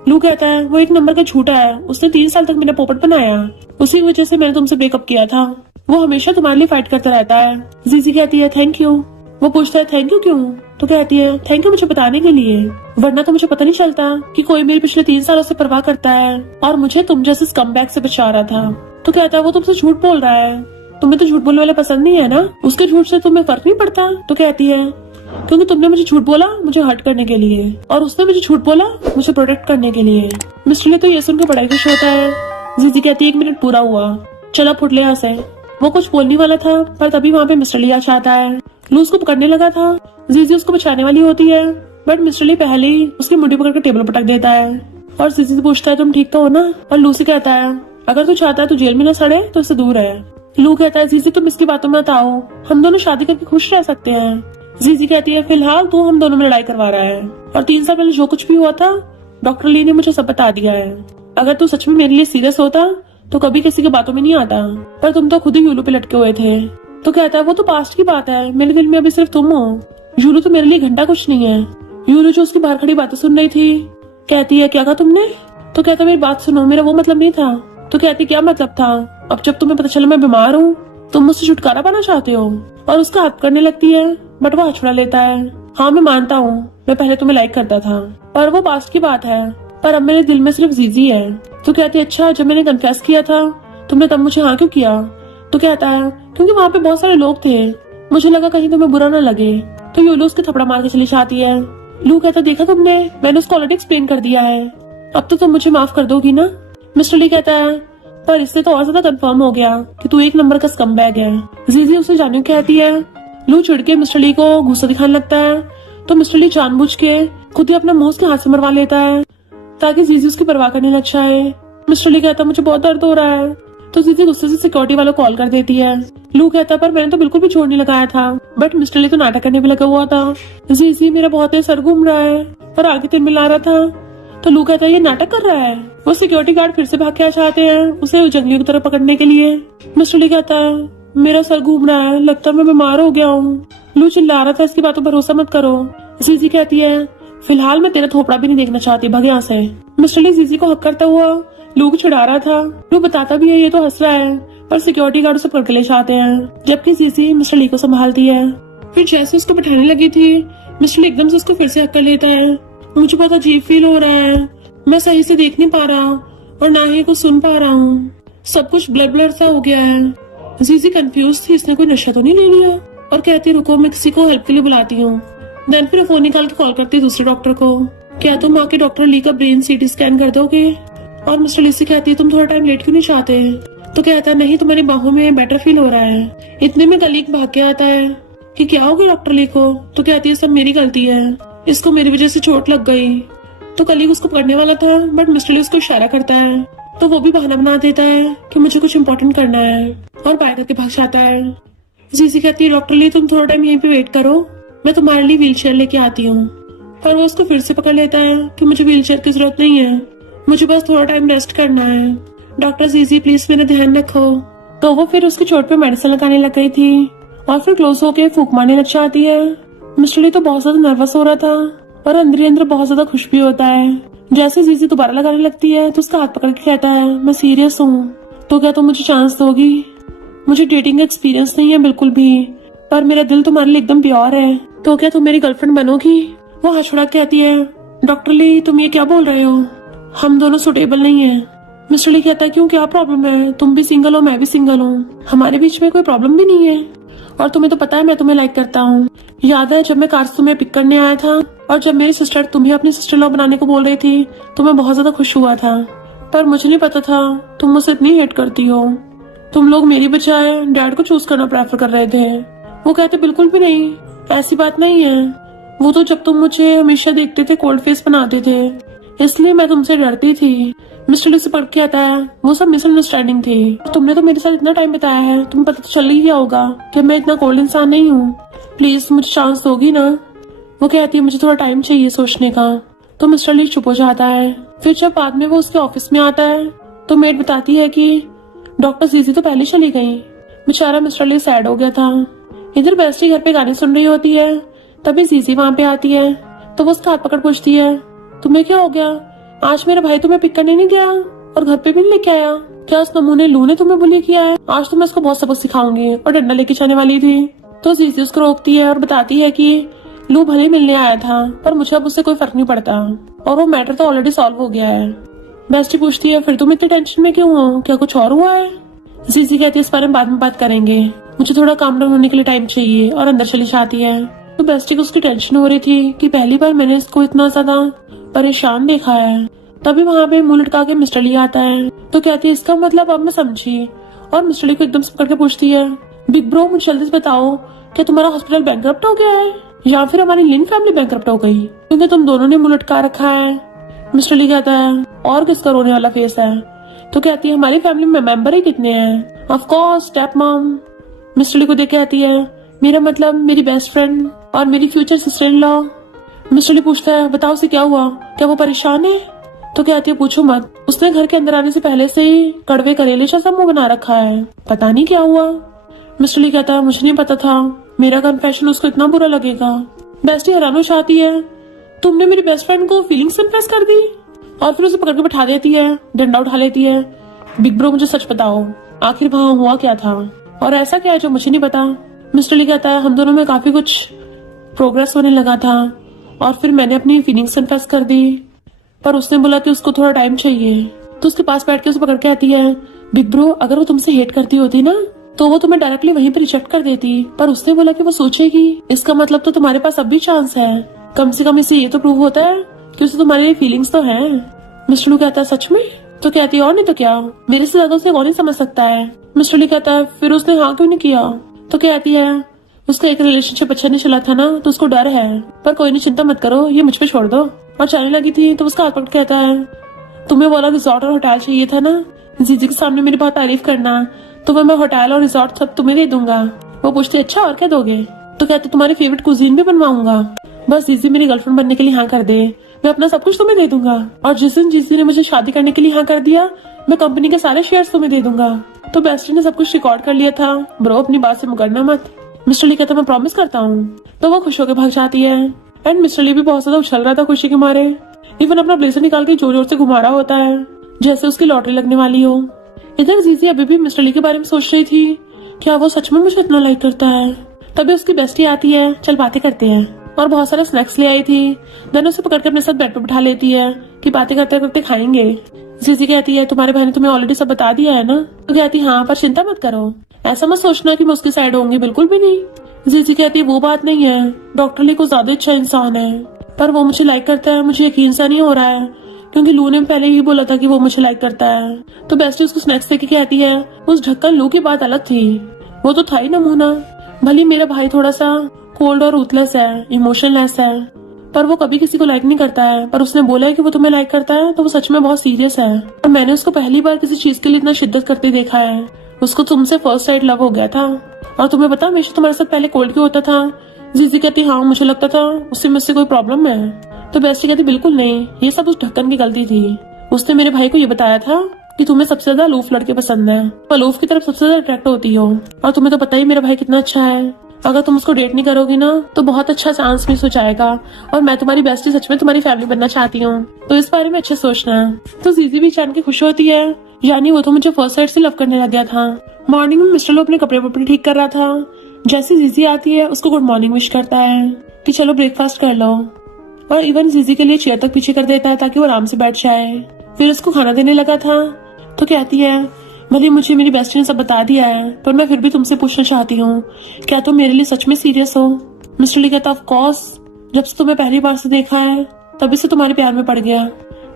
लू कहता है वो एक नंबर का झूठा है, उसने 3 साल तक मेरा पोपट बनाया, उसी वजह से मैंने तुमसे ब्रेकअप किया था, वो हमेशा तुम्हारे लिए फाइट करता रहता है। जीजी कहती है थैंक यू। वो पूछता है थैंक यू क्यों? तो कहती है थैंक यू मुझे बताने के लिए, वरना तो मुझे पता नहीं चलता कि कोई मेरे पिछले 3 सालों से परवाह करता है और मुझे तुम जैसे स्कमबैग से बचा रहा था। तो कहता है वो तुमसे झूठ बोल रहा है, तुम्हें तो झूठ बोलने वाले पसंद नहीं है ना, उसके झूठ से तुम्हें फर्क नहीं पड़ता। तो कहती है क्योंकि तुमने मुझे झूठ बोला मुझे हर्ट करने के लिए, और उसने मुझे झूठ बोला मुझे प्रोटेक्ट करने के लिए। मिस्टर ली तो ये सुनकर बड़ा खुश होता है। जीजी कहती है 1 मिनट पूरा हुआ, चला फुट ले यहाँ से। वो कुछ बोलने वाला था पर तभी वहाँ पे मिस्टर ली आ जाता है। लू उसको पकड़ने लगा था, जीजी उसको बचाने वाली होती है, बट मिस्टर ली पहले ही उसकी मुट्ठी पकड़ के टेबल पटक देता है और जीजी से पूछता है तुम ठीक तो हो ना। और लू से कहता है अगर तू चाहता है तू जेल में न सड़े तो इससे दूर है। लू कहता है जीजी तुम इसकी बातों में मत आओ, हम दोनों शादी करके खुश रह सकते हैं। जीजी कहती है फिलहाल तू हम दोनों में लड़ाई करवा रहा है, और 3 साल पहले जो कुछ भी हुआ था डॉक्टर ली ने मुझे सब बता दिया है। अगर तू सच में मेरे लिए सीरियस होता तो कभी किसी की बातों में नहीं आता, पर तुम तो खुद ही यूलू पे लटके हुए थे। तो कहता है वो तो पास्ट की बात है, मेरे दिल में अभी सिर्फ तुम हो। यूलू तो मेरे लिए घंटा कुछ नहीं है। यूलू जो उसकी बाहर खड़ी बातें सुन रही थी कहती है क्या कहा तुमने। तो कहता मेरी बात सुनो, मेरा वो मतलब नहीं था। तो कहती क्या मतलब था, अब जब तुम्हें पता चला मैं बीमार हूँ तुम मुझसे छुटकारा पाना चाहते हो। और उसका हाथ करने लगती है बट वो हछड़ा लेता है। हाँ मैं मानता हूँ मैं पहले तुम्हें लाइक करता था, पर वो पास्ट की बात है, पर अब मेरे दिल में सिर्फ जीजी है। तो कहती है अच्छा जब मैंने कन्फेस किया था तुमने तब मुझे हाँ क्यों किया। तो कहता है क्योंकि वहाँ पे बहुत सारे लोग थे, मुझे लगा कहीं तुम्हें बुरा न लगे। तो यूलू उसके थपड़ा मार के चली जाती है। लू कहता देखा तुमने, मैंने उसको ऑलरेडी एक्सप्लेन कर दिया है, अब तो तुम मुझे माफ कर दोगी ना। मिस्टर ली कहता है पर इससे तो और ज्यादा कंफर्म हो गया कि तू 1 नंबर का स्कम्बैग है। जीजी उसे जाने को कहती है। लू चिढ़ के मिस्टर ली को गुस्सा दिखाने लगता है, तो मिस्टर ली जानबूझ के खुद ही अपना मुंह उसके हाथ से मरवा लेता है ताकि जीजी उसकी परवाह करने लग जाए। मिस्टर ली कहता मुझे बहुत दर्द हो रहा है। तो जीजी गुस्से से सिक्योरिटी वालों को कॉल कर देती है। लू कहता पर मैंने तो बिल्कुल भी जोर नहीं लगाया था, बट मिस्टर ली तो नाटक करने भी लगा हुआ था। जीजी मेरा बहुत तेज सर घूम रहा है और आगे तिल मिला रहा था। तो लू कहता है ये नाटक कर रहा है। वो सिक्योरिटी गार्ड फिर से भाग के आ जाते हैं उसे जंगलियों की तरफ पकड़ने के लिए। मिस्टर ली कहता है मेरा सर घूम रहा है, लगता है मैं बीमार हो गया हूँ। लू चिल्ला रहा था इसकी बातों पर भरोसा मत करो। जीजी कहती है फिलहाल मैं तेरा थोपड़ा भी नहीं देखना चाहती, भाग यहाँ से। मिस्टर ली जीजी को हक करता हुआ लू को चिढ़ा रहा था। लू बताता भी है ये तो हंस रहा है, पर सिक्योरिटी गार्ड उसे पकड़ के ले जाते हैं, जबकि जीजी मिस्टर ली को संभालती है। फिर जैसे उसको बैठाने लगी थी मिस्टर ली एकदम से उसको फिर से हक कर लेता है। मुझे बहुत अजीब फील हो रहा है, मैं सही से देख नहीं पा रहा और ना ही कुछ सुन पा रहा हूँ, सब कुछ ब्लर ब्लर सा हो गया है। जीजी कंफ्यूज थी इसने कोई नशा तो नहीं ले लिया, और कहती रुको मैं किसी को हेल्प के लिए बुलाती हूँ। देन फिर फोन निकाल के कॉल करती दूसरे डॉक्टर को, क्या तुम आके डॉक्टर ली का ब्रेन सीटी स्कैन कर दोगे। और मिस्टर ली से कहती है तुम थोड़ा टाइम लेट क्यों नहीं चाहते। तो कहता है नहीं तुम्हारी बाहों में बेटर फील हो रहा है। इतने में कलीग भाग के आता है कि क्या हो गया डॉक्टर ली को। तो कहती है सब मेरी गलती है, इसको मेरी वजह से चोट लग गई। तो कलीग उसको पकड़ने वाला था बट मिस्टर ली उसको इशारा करता है, तो वो भी बहाना बना देता है कि मुझे कुछ इम्पोर्टेंट करना है और बाय करके भाग जाता है। जीजी कहती है डॉक्टर ली तुम थोड़ा टाइम यहीं पे वेट करो, मैं तुम्हारे लिए व्हीलचेयर लेके आती हूँ। पर वो उसको फिर से पकड़ लेता है कि मुझे व्हीलचेयर की जरूरत नहीं है, मुझे बस थोड़ा टाइम रेस्ट करना है। डॉक्टर जीजी प्लीज मेरा ध्यान रखो। तो वो फिर उसकी चोट पे मेडिसिन लगाने लग गई थी और फिर क्लोज होके फूंक मारने लग जाती है। मिस्टर ली तो बहुत ज्यादा नर्वस हो रहा था और अंदर ही अंदर बहुत ज्यादा खुश भी होता है। जैसे जीजी दोबारा लगाने लगती है तो उसका हाथ पकड़ के कहता है मैं सीरियस हूँ, तो क्या तुम मुझे चांस दोगी। मुझे डेटिंग का एक्सपीरियंस नहीं है बिल्कुल भी, पर मेरा दिल तुम्हारे लिए एकदम प्योर है, तो क्या तुम मेरी गर्लफ्रेंड बनोगी। वो हाथ छुड़ा कहती है डॉक्टर ली तुम ये क्या बोल रहे हो, हम दोनों सुटेबल नहीं है। मिस्टर ली कहता है क्यों क्या प्रॉब्लम है, तुम भी सिंगल हो मैं भी सिंगल हूँ, हमारे बीच में कोई प्रॉब्लम भी नहीं है, और तुम्हें तो पता है मैं तुम्हें लाइक करता हूँ। याद है जब मैं कार से तुम्हें पिक करने आया था और जब मेरी सिस्टर तुम्हें अपनी सिस्टर लॉ बनाने को बोल रही थी तो मैं बहुत ज्यादा खुश हुआ था, पर मुझे नहीं पता था तुम मुझसे इतनी हेट करती हो। तुम लोग मेरी बजाय डैड को चूज करना प्रेफर कर रहे थे। वो कहते बिल्कुल भी नहीं, ऐसी बात नहीं है, वो तो जब तुम मुझे हमेशा देखते थे कोल्ड फेस बनाते थे, इसलिए मैं तुमसे डरती थी। मिस्टर ली से पढ़ के आता है वो सब मिसअंडरस्टैंडिंग थी, तुमने तो मेरे साथ इतना टाइम बिताया है, तुम्हें पता तो चल ही गया होगा कि मैं इतना कोल्ड इंसान नहीं हूँ, प्लीज मुझे चांस दोगी ना। वो कहती है मुझे थोड़ा टाइम चाहिए सोचने का। तो मिस्टर ली चुप हो जाता है। फिर जब बाद में वो उसके ऑफिस में आता है तो मेड बताती है कि डॉक्टर जीजी तो पहले चली गई। बेचारा मिस्टर ली सैड हो गया था। इधर बेस्टी घर पे गाने सुन रही होती है, तभी जीजी वहाँ पे आती है, तो वो उसका हाथ पकड़ पूछती है तुम्हें क्या हो गया, आज मेरा भाई तुम्हें पिक करने नहीं गया और घर पे भी नहीं लेके आया, क्या उस नमूने लू ने तुम्हें बुली किया है, आज तो मैं उसको बहुत सबक सिखाऊंगी, और डंडा लेके जाने वाली थी। तो जीजी उसको रोकती है और बताती है कि लू भले मिलने आया था पर मुझे अब उससे कोई फर्क नहीं पड़ता और वो मैटर तो ऑलरेडी सॉल्व हो गया है। बेस्टी पूछती है फिर तुम इतने टेंशन में क्यों हो, क्या कुछ और हुआ है। जीजी कहती है इस बारे में बाद में बात करेंगे, मुझे थोड़ा काम डाउन होने के लिए टाइम चाहिए, और अंदर चली जाती है। तो बेस्टी को उसकी टेंशन हो रही थी कि पहली बार मैंने इसको इतना ज्यादा परेशान देखा है। तभी वहाँ पे मुंह लटका के मिस्टर ली आता है। तो कहती है इसका मतलब अब मैं समझी, और मिस्टर ली को एकदम से पकड़ के पूछती है बिग ब्रो मुझे जल्दी से बताओ, क्या तुम्हारा हॉस्पिटल बैंकरप्ट हो गया है या फिर हमारी लिन फैमिली बैंकरप्ट हो गई, क्योंकि तुम दोनों ने मुंह लटका रखा है। मिस्टर ली कहता है और किसका रोने वाला फेस है। तो कहती है हमारी फैमिली में मेंबर ही कितने हैं, of course step mom. Mister Lee को देख कहती है मेरा मतलब मेरी बेस्ट फ्रेंड और मेरी future sister in law. Mister Lee पूछता है बताओ उसे क्या हुआ, क्या वो परेशान है। तो कहती है पूछो मत, उसने घर के अंदर आने से पहले से ही कड़वे करेले जैसा मुंह बना रखा है, पता नहीं क्या हुआ। मिस्टर ली कहता है मुझे नहीं पता था मेरा कन्फेशन उसको इतना बुरा लगेगा। बेस्टी हैरान हो जाती है तुमने मेरी बेस्ट फ्रेंड को फीलिंग्स कन्फेस कर दी, और फिर उसे पकड़ के बैठा देती है, डंडा उठा लेती है। बिग ब्रो मुझे सच बताओ आखिर वहाँ हुआ क्या था, और ऐसा क्या है जो मुझे नहीं पता। मिस्टर ली कहता है हम दोनों में काफी कुछ प्रोग्रेस होने लगा था, और फिर मैंने अपनी फीलिंग्स कन्फेस कर दी, पर उसने बोला कि उसको थोड़ा टाइम चाहिए। तो उसके पास बैठ के उसे पकड़ के आती है बिग ब्रो अगर वो तुमसे हेट करती होती ना तो वो तुम्हें डायरेक्टली वहीं पे रिजेक्ट कर देती, पर उसने बोला कि वो सोचेगी, इसका मतलब तो तुम्हारे पास अब भी चांस है, कम से कम इससे ये तो प्रूव होता है कि उसे तुम्हारे लिए फीलिंग्स तो हैं। मिस्टर लू कहता है सच में। तो कहती है और नहीं तो क्या, मेरे से ज्यादा उसे कौन ही समझ सकता है। मिस्टर ली कहता है फिर उसने हाँ क्यों नहीं किया। तो कहती है उसका एक रिलेशनशिप अच्छा नहीं चला था ना तो उसको डर है, पर कोई नहीं चिंता मत करो ये मुझ पे छोड़ दो। और जाने लगी थी तो उसका हाथ पकड़ कहता है तुम्हें वाला रिजॉर्ट और होटल चाहिए था ना, जीजी के सामने मेरी बहुत तारीफ करना, तो मैं होटल और रिजॉर्ट सब तुम्हें दे दूंगा। वो पूछती अच्छा और क्या दोगे। तो कहते तुम्हारी फेवरेट कुजीन भी बनवाऊंगा, बस जीजी मेरी गर्लफ्रेंड बनने के लिए हाँ कर दे, मैं अपना सब कुछ तुम्हें दे दूंगा, और जिस दिन जीजी ने मुझे शादी करने के लिए हाँ कर दिया मैं कंपनी के सारे शेयर्स तुम्हें दे दूंगा। तो बेस्टी ने सब कुछ रिकॉर्ड कर लिया था, ब्रो अपनी बात से मुकरना मत। मिस्टर ली कहता मैं प्रॉमिस करता हूँ। तो वो खुश होकर भाग जाती है, एंड मिस्टर ली भी बहुत ज्यादा उछल रहा था खुशी के मारे, इवन अपना ब्लेजर निकाल के जोर जोर से घुमा रहा होता है जैसे उसकी लॉटरी लगने वाली हो। इधर जीजी अभी भी मिस्टर ली के बारे में सोच रही थी, क्या वो सच में मुझे इतना लाइक करता है। तभी उसकी बेस्टी आती है, चल बातें करते हैं, और बहुत सारे स्नैक्स ले आई थी। दोनों उसे पकड़ के अपने साथ बेड पर बिठा लेती है कि बातें करते करते खाएंगे। जीजी कहती है तुम्हारे भाई ने तुम्हें ऑलरेडी सब बता दिया है ना। तो कहती हाँ पर चिंता मत करो, ऐसा मत सोचना कि मैं उसकी साइड होंगी, बिल्कुल भी नहीं। जीजी कहती है वो बात नहीं है, डॉक्टर ली को ज्यादा अच्छा इंसान है, पर वो मुझे लाइक करता है मुझे यकीन सा नहीं हो रहा है, क्योंकि लू ने पहले ही बोला था कि वो मुझे लाइक करता है। तो बेस्टी उसको स्नैक्स देके कहती है उस ढक्कन लू की बात अलग थी, वो तो था ही नमूना। भले मेरा भाई थोड़ा सा कोल्ड और रूथलेस है, इमोशनलेस है, पर वो कभी किसी को लाइक नहीं करता है, पर उसने बोला है कि वो तुम्हें लाइक करता है तो वो सच में बहुत सीरियस है। और मैंने उसको पहली बार किसी चीज के लिए इतना शिद्दत करते देखा है, उसको तुमसे फर्स्ट साइड लव हो गया था। और तुम्हें पता हमेशा तुम्हारे साथ पहले कोल्ड क्यों होता था। जीजी कहती हाँ मुझे लगता था उससे मुझसे कोई प्रॉब्लम है। तो बेस्टी कहती बिल्कुल नहीं, ये सब उस ढक्कन की गलती थी, उसने मेरे भाई को ये बताया था कि तुम्हें सबसे ज्यादा अलूफ लड़के पसंद है, अलूफ की तरफ सबसे ज्यादा अट्रैक्ट होती हो, और तुम्हें तो पता ही मेरा भाई कितना अच्छा है, अगर तुम उसको डेट नहीं करोगी ना तो बहुत अच्छा चांस मिस हो जाएगा, और मैं तुम्हारी बेस्टी सच में तुम्हारी फैमिली बनना चाहती हूँ, तो इस बारे में अच्छे सोचना। तो जीजी भी जान के खुश होती है, यानी वो तो मुझे फर्स्ट साइड से लव करने लग गया था। मॉर्निंग में मिस्टर लो अपने कपड़े वपड़े ठीक कर रहा था, जैसे जीजी आती है उसको गुड मॉर्निंग विश करता है कि चलो ब्रेकफास्ट कर लो, और इवन जीजी के लिए चेयर तक पीछे कर देता है ताकि वो आराम से बैठ जाए। फिर उसको खाना देने लगा था। तो कहती है भले मुझे मेरी बेस्टी ने सब बता दिया है, पर मैं फिर भी तुमसे पूछना चाहती हूँ, क्या तुम मेरे लिए सच में सीरियस हो। मिस्टर ली कहता ऑफ कोर्स, जब से तुम्हें पहली बार से देखा है तभी से तुम्हारे प्यार में पड़ गया।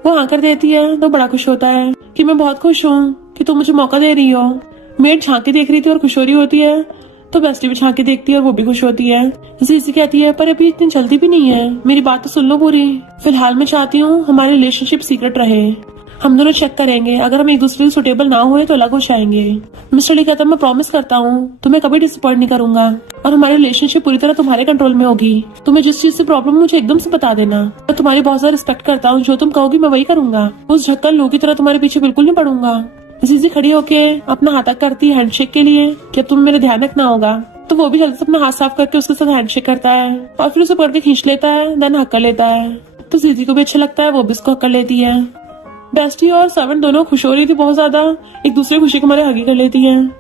वो हाँ कर देती है तो बड़ा खुश होता है कि मैं बहुत खुश हूँ कि तुम मुझे मौका दे रही हो। मेड झांके देख रही थी और खुश हो रही होती है, तो बेस्टी भी झांके देखती है और वो भी खुश होती है। जीजी कहती है पर अभी इतनी जल्दी भी नहीं है, मेरी बात तो सुन लो पूरी। फिलहाल मैं चाहती हूँ हमारी रिलेशनशिप सीक्रेट रहे, हम दोनों चेक करेंगे, अगर हम एक दूसरे के सुटेबल ना हुए तो अलग हो जाएंगे। मिस्टर ली कहता मैं प्रॉमिस करता हूँ तुम्हें कभी डिसअपॉइंट नहीं करूंगा, और हमारी रिलेशनशिप पूरी तरह तुम्हारे कंट्रोल में होगी। तुम्हें जिस चीज से प्रॉब्लम मुझे एकदम से बता देना, मैं तुम्हारी बहुत ज्यादा रिस्पेक्ट करता हूँ, जो तुम कहोगी मैं वही करूंगा, उस ढक्कन लू की तरह तुम्हारे पीछे बिल्कुल नहीं पड़ूंगा। जीजी खड़ी होके अपना हाथ तक करती है हैंडशेक के लिए कि अब तुम्हें मेरा ध्यान रखना होगा, तो वो भी जल्दी से अपना हाथ साफ करके उसके साथ हैंडशेक करता है, और फिर उसे पकड़ के खींच लेता है, देन हक कर लेता है। तो जीजी को भी अच्छा लगता है, वो भी उसको हक कर लेती है। बेस्टी और सर्वेंट दोनों खुश हो रही थी बहुत ज्यादा, एक दूसरे खुशी के मारे हगी कर लेती हैं।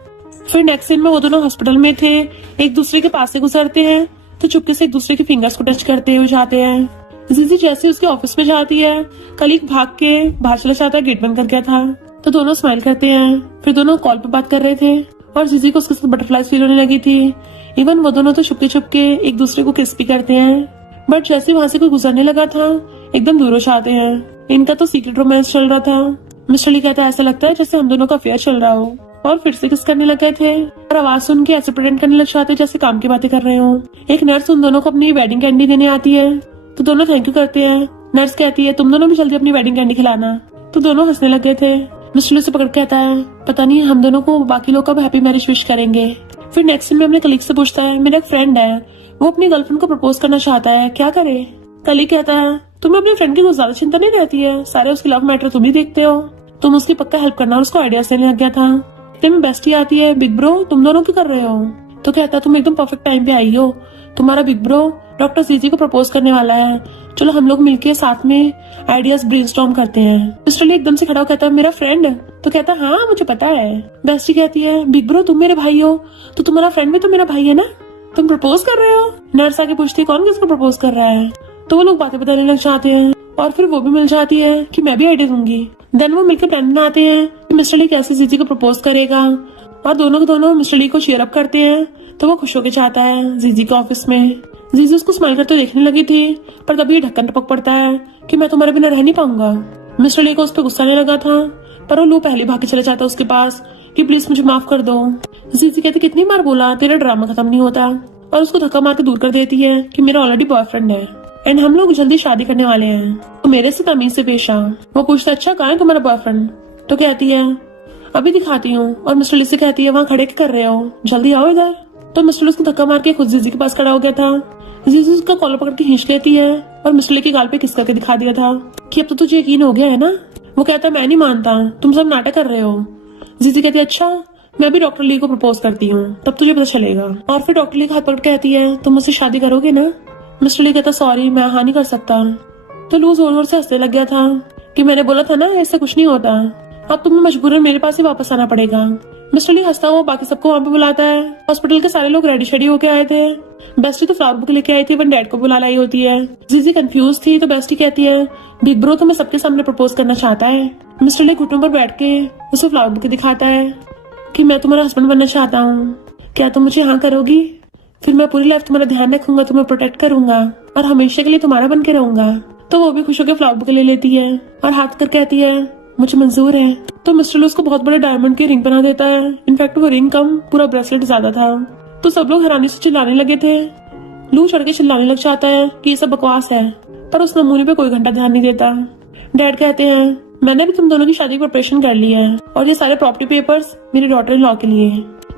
फिर नेक्स्ट सीन में वो दोनों हॉस्पिटल में थे, एक दूसरे के पास से गुजरते हैं तो चुपके से एक दूसरे के फिंगर्स को टच करते हुए जाते हैं। जीजी जैसे उसके ऑफिस में जाती है, कलीग भाग के बाहर चला जाता है, गेट बंद कर गया था। तो दोनों स्माइल करते हैं। फिर दोनों कॉल पे बात कर रहे थे और जीजी को उसके साथ बटरफ्लाईज फील होने लगी थी। इवन वो दोनों तो छुपके छुपके एक दूसरे को किस भी करते हैं। बट जैसे वहां से कोई गुजरने लगा था एकदम दूर हो जाते हैं। इनका तो सीक्रेट रोमांस चल रहा था। मिस्टर ली कहता है ऐसा लगता है जैसे हम दोनों का अफेयर चल रहा हो, और फिर से किस करने लग गए थे और आवाज सुन के ऐसे प्रेटेंड करने लग जाते जैसे काम की बातें कर रहे हो। एक नर्स उन दोनों को अपनी वेडिंग कैंडी देने आती है तो दोनों थैंक यू करते हैं। नर्स कहती है तुम दोनों भी जल्दी अपनी वेडिंग कैंडी खिलाना, तो दोनों हंसने लग गए थे। मिस्टर ली से पकड़ कहता है पता नहीं हम दोनों को बाकी लोग कब हैप्पी मैरिज विश करेंगे। फिर नेक्स्ट सीन में अपने कलीग से पूछता है मेरा एक फ्रेंड है, वो अपनी गर्लफ्रेंड को प्रपोज करना चाहता है, क्या करे। कलीग कहता है तुम्हें अपने फ्रेंड की कुछ ज्यादा चिंता नहीं रहती है, सारे उसकी लव मैटर तुम ही देखते हो, तुम उसकी पक्का हेल्प करना। और उसको आइडियाज देने लग गया था। इतने में बेस्टी आती है बिग ब्रो तुम दोनों क्या कर रहे हो, तो कहता है तुम एकदम परफेक्ट टाइम पे आई हो, तुम्हारा बिग ब्रो डॉक्टर जीजी को प्रपोज करने वाला है, चलो हम लोग मिलके साथ में आइडियाज ब्रेनस्टॉर्म करते हैं। मिस्टर ली एकदम से खड़ा हो कहता है मेरा फ्रेंड, तो कहता है हाँ मुझे पता है। बेस्टी कहती है बिग ब्रो तुम मेरे भाई हो तो तुम्हारा फ्रेंड भी तो मेरा भाई है ना, तुम प्रपोज कर रहे हो। नर्स आके पूछती है कौन किसको प्रपोज कर रहा है, तो वो लोग बातें बताने लग जाते हैं और फिर वो भी मिल जाती है कि मैं भी आइडिया दूंगी। देन वो मिलकर प्लान बनाते हैं कि मिस्टर ली कैसे जीजी को प्रपोज करेगा, और दोनों के दोनों मिस्टर ली को चीयर अप करते हैं। तो वो खुश होकर जाता है जीजी के ऑफिस में। जीजी उसको स्माइल करते देखने लगी थी, पर तभी ये ढक्कन टपक पड़ता है कि मैं तुम्हारे बिना रह नहीं पाऊंगा। मिस्टर ली को उस पर गुस्सा नहीं लगा था, पर वो लू पहले भाग के चले जाता है उसके पास कि प्लीज मुझे माफ कर दो। जीजी कहती कितनी बार बोला तेरा ड्रामा खत्म नहीं होता, और उसको धक्का मार के दूर कर देती है कि मेरा ऑलरेडी बॉयफ्रेंड है एंड हम लोग जल्दी शादी करने वाले हैं, तो मेरे से तमीज से पेश आ। वो पूछता अच्छा कहाँ है तुम्हारा बॉयफ्रेंड, तो कहती है अभी दिखाती हूँ। और मिस्टर ली से कहती है वहाँ खड़े क्या कर रहे हो, जल्दी आओ इधर। तो मिस्टर ली उसको धक्का मार के खुद जीजी के पास खड़ा हो गया था। जीजी उसका कॉलर पकड़ के खींच कहती है और मिस्टर ली के गाल पे किस करके दिखा दिया था कि अब तो तुझे यकीन हो गया है ना। वो कहता है मैं नहीं मानता, तुम सब नाटक कर रहे हो। जीजी कहती है अच्छा मैं भी डॉक्टर ली को प्रपोज करती हूँ तब तुझे पता चलेगा। और फिर डॉक्टर ली का हाथ पकड़ कहती है तुम मुझसे शादी करोगे ना। मिस्टर ली कहता सॉरी मैं हाँ नहीं कर सकता। तो लू जोर जोर से हंसने लग गया था कि मैंने बोला था ना ऐसा कुछ नहीं होता, अब तुम्हें मजबूरन मेरे पास ही वापस आना पड़ेगा। मिस्टर ली हंसता हुआ बाकी सबको वहाँ पे बुलाता है। हॉस्पिटल के सारे लोग रेडी शेडी होके आए थे। बेस्टी तो फ्लावर बुक लेके आई थी, वन डैड को बुला लाई होती है। जीजी कंफ्यूज थी तो बेस्टी कहती है बिग ब्रो तुम्हें सबके सामने प्रपोज करना चाहता है। मिस्टर ली घुटनों पर बैठ के उसे फ्लावर बुक दिखाता है कि मैं तुम्हारा हस्बैंड बनना चाहता हूँ, क्या तुम मुझे हाँ करोगी, फिर मैं पूरी लाइफ तुम्हारा ध्यान रखूंगा, तुम्हें प्रोटेक्ट करूंगा और हमेशा के लिए तुम्हारा बन के रहूंगा। तो वो भी खुश होकर फ्लावर बुक ले लेती है और हाथ कर कहती है मुझे मंजूर है। तो मिस्टर ली उसको बहुत बड़े डायमंड की रिंग बना देता है। इनफैक्ट वो रिंग कम पूरा ब्रेसलेट ज्यादा था। तो सब लोग हैरानी से चिल्लाने लगे थे। लू चढ़ के चिल्लाने लग जाता है कि ये सब बकवास है, पर उस नमूने पे कोई घंटा ध्यान नहीं देता। डैड कहते हैं मैंने भी तुम दोनों की शादी की प्रिपरेशन कर ली है और ये सारे प्रॉपर्टी पेपर्स मेरी डॉटर इन लॉ के लिए।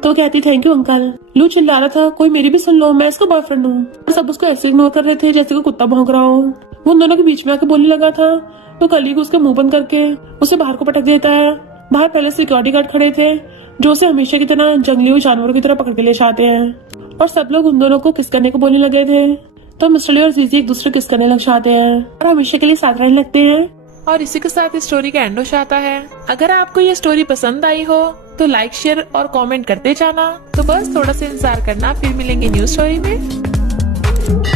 तो कहती थैंक यू अंकल। लू चिल्ला रहा था कोई मेरी भी सुन लो, मैं इसका बॉयफ्रेंड हूँ। सब उसको ऐसे इग्नोर कर रहे थे जैसे कोई कुत्ता भौंक रहा हो। वो उन दोनों के बीच में आके बोलने लगा था तो कलीग उसका मुंह बंद करके उसे बाहर को पटक देता है। बाहर पहले सिक्योरिटी गार्ड खड़े थे जो उसे हमेशा की तरह जंगली जानवरों की तरह पकड़ के ले जाते हैं, और सब लोग उन दोनों को किस करने को बोलने लगे थे। तो मिस्टर ली और जीजी एक दूसरे किस करने लग जाते हैं और हमेशा के लिए साथ रहने लगते हैं। और इसी के साथ इस स्टोरी का एंड हो जाता है। अगर आपको ये स्टोरी पसंद आई हो तो लाइक शेयर और कमेंट करते जाना। तो बस थोड़ा सा इंतजार करना, फिर मिलेंगे न्यू स्टोरी में।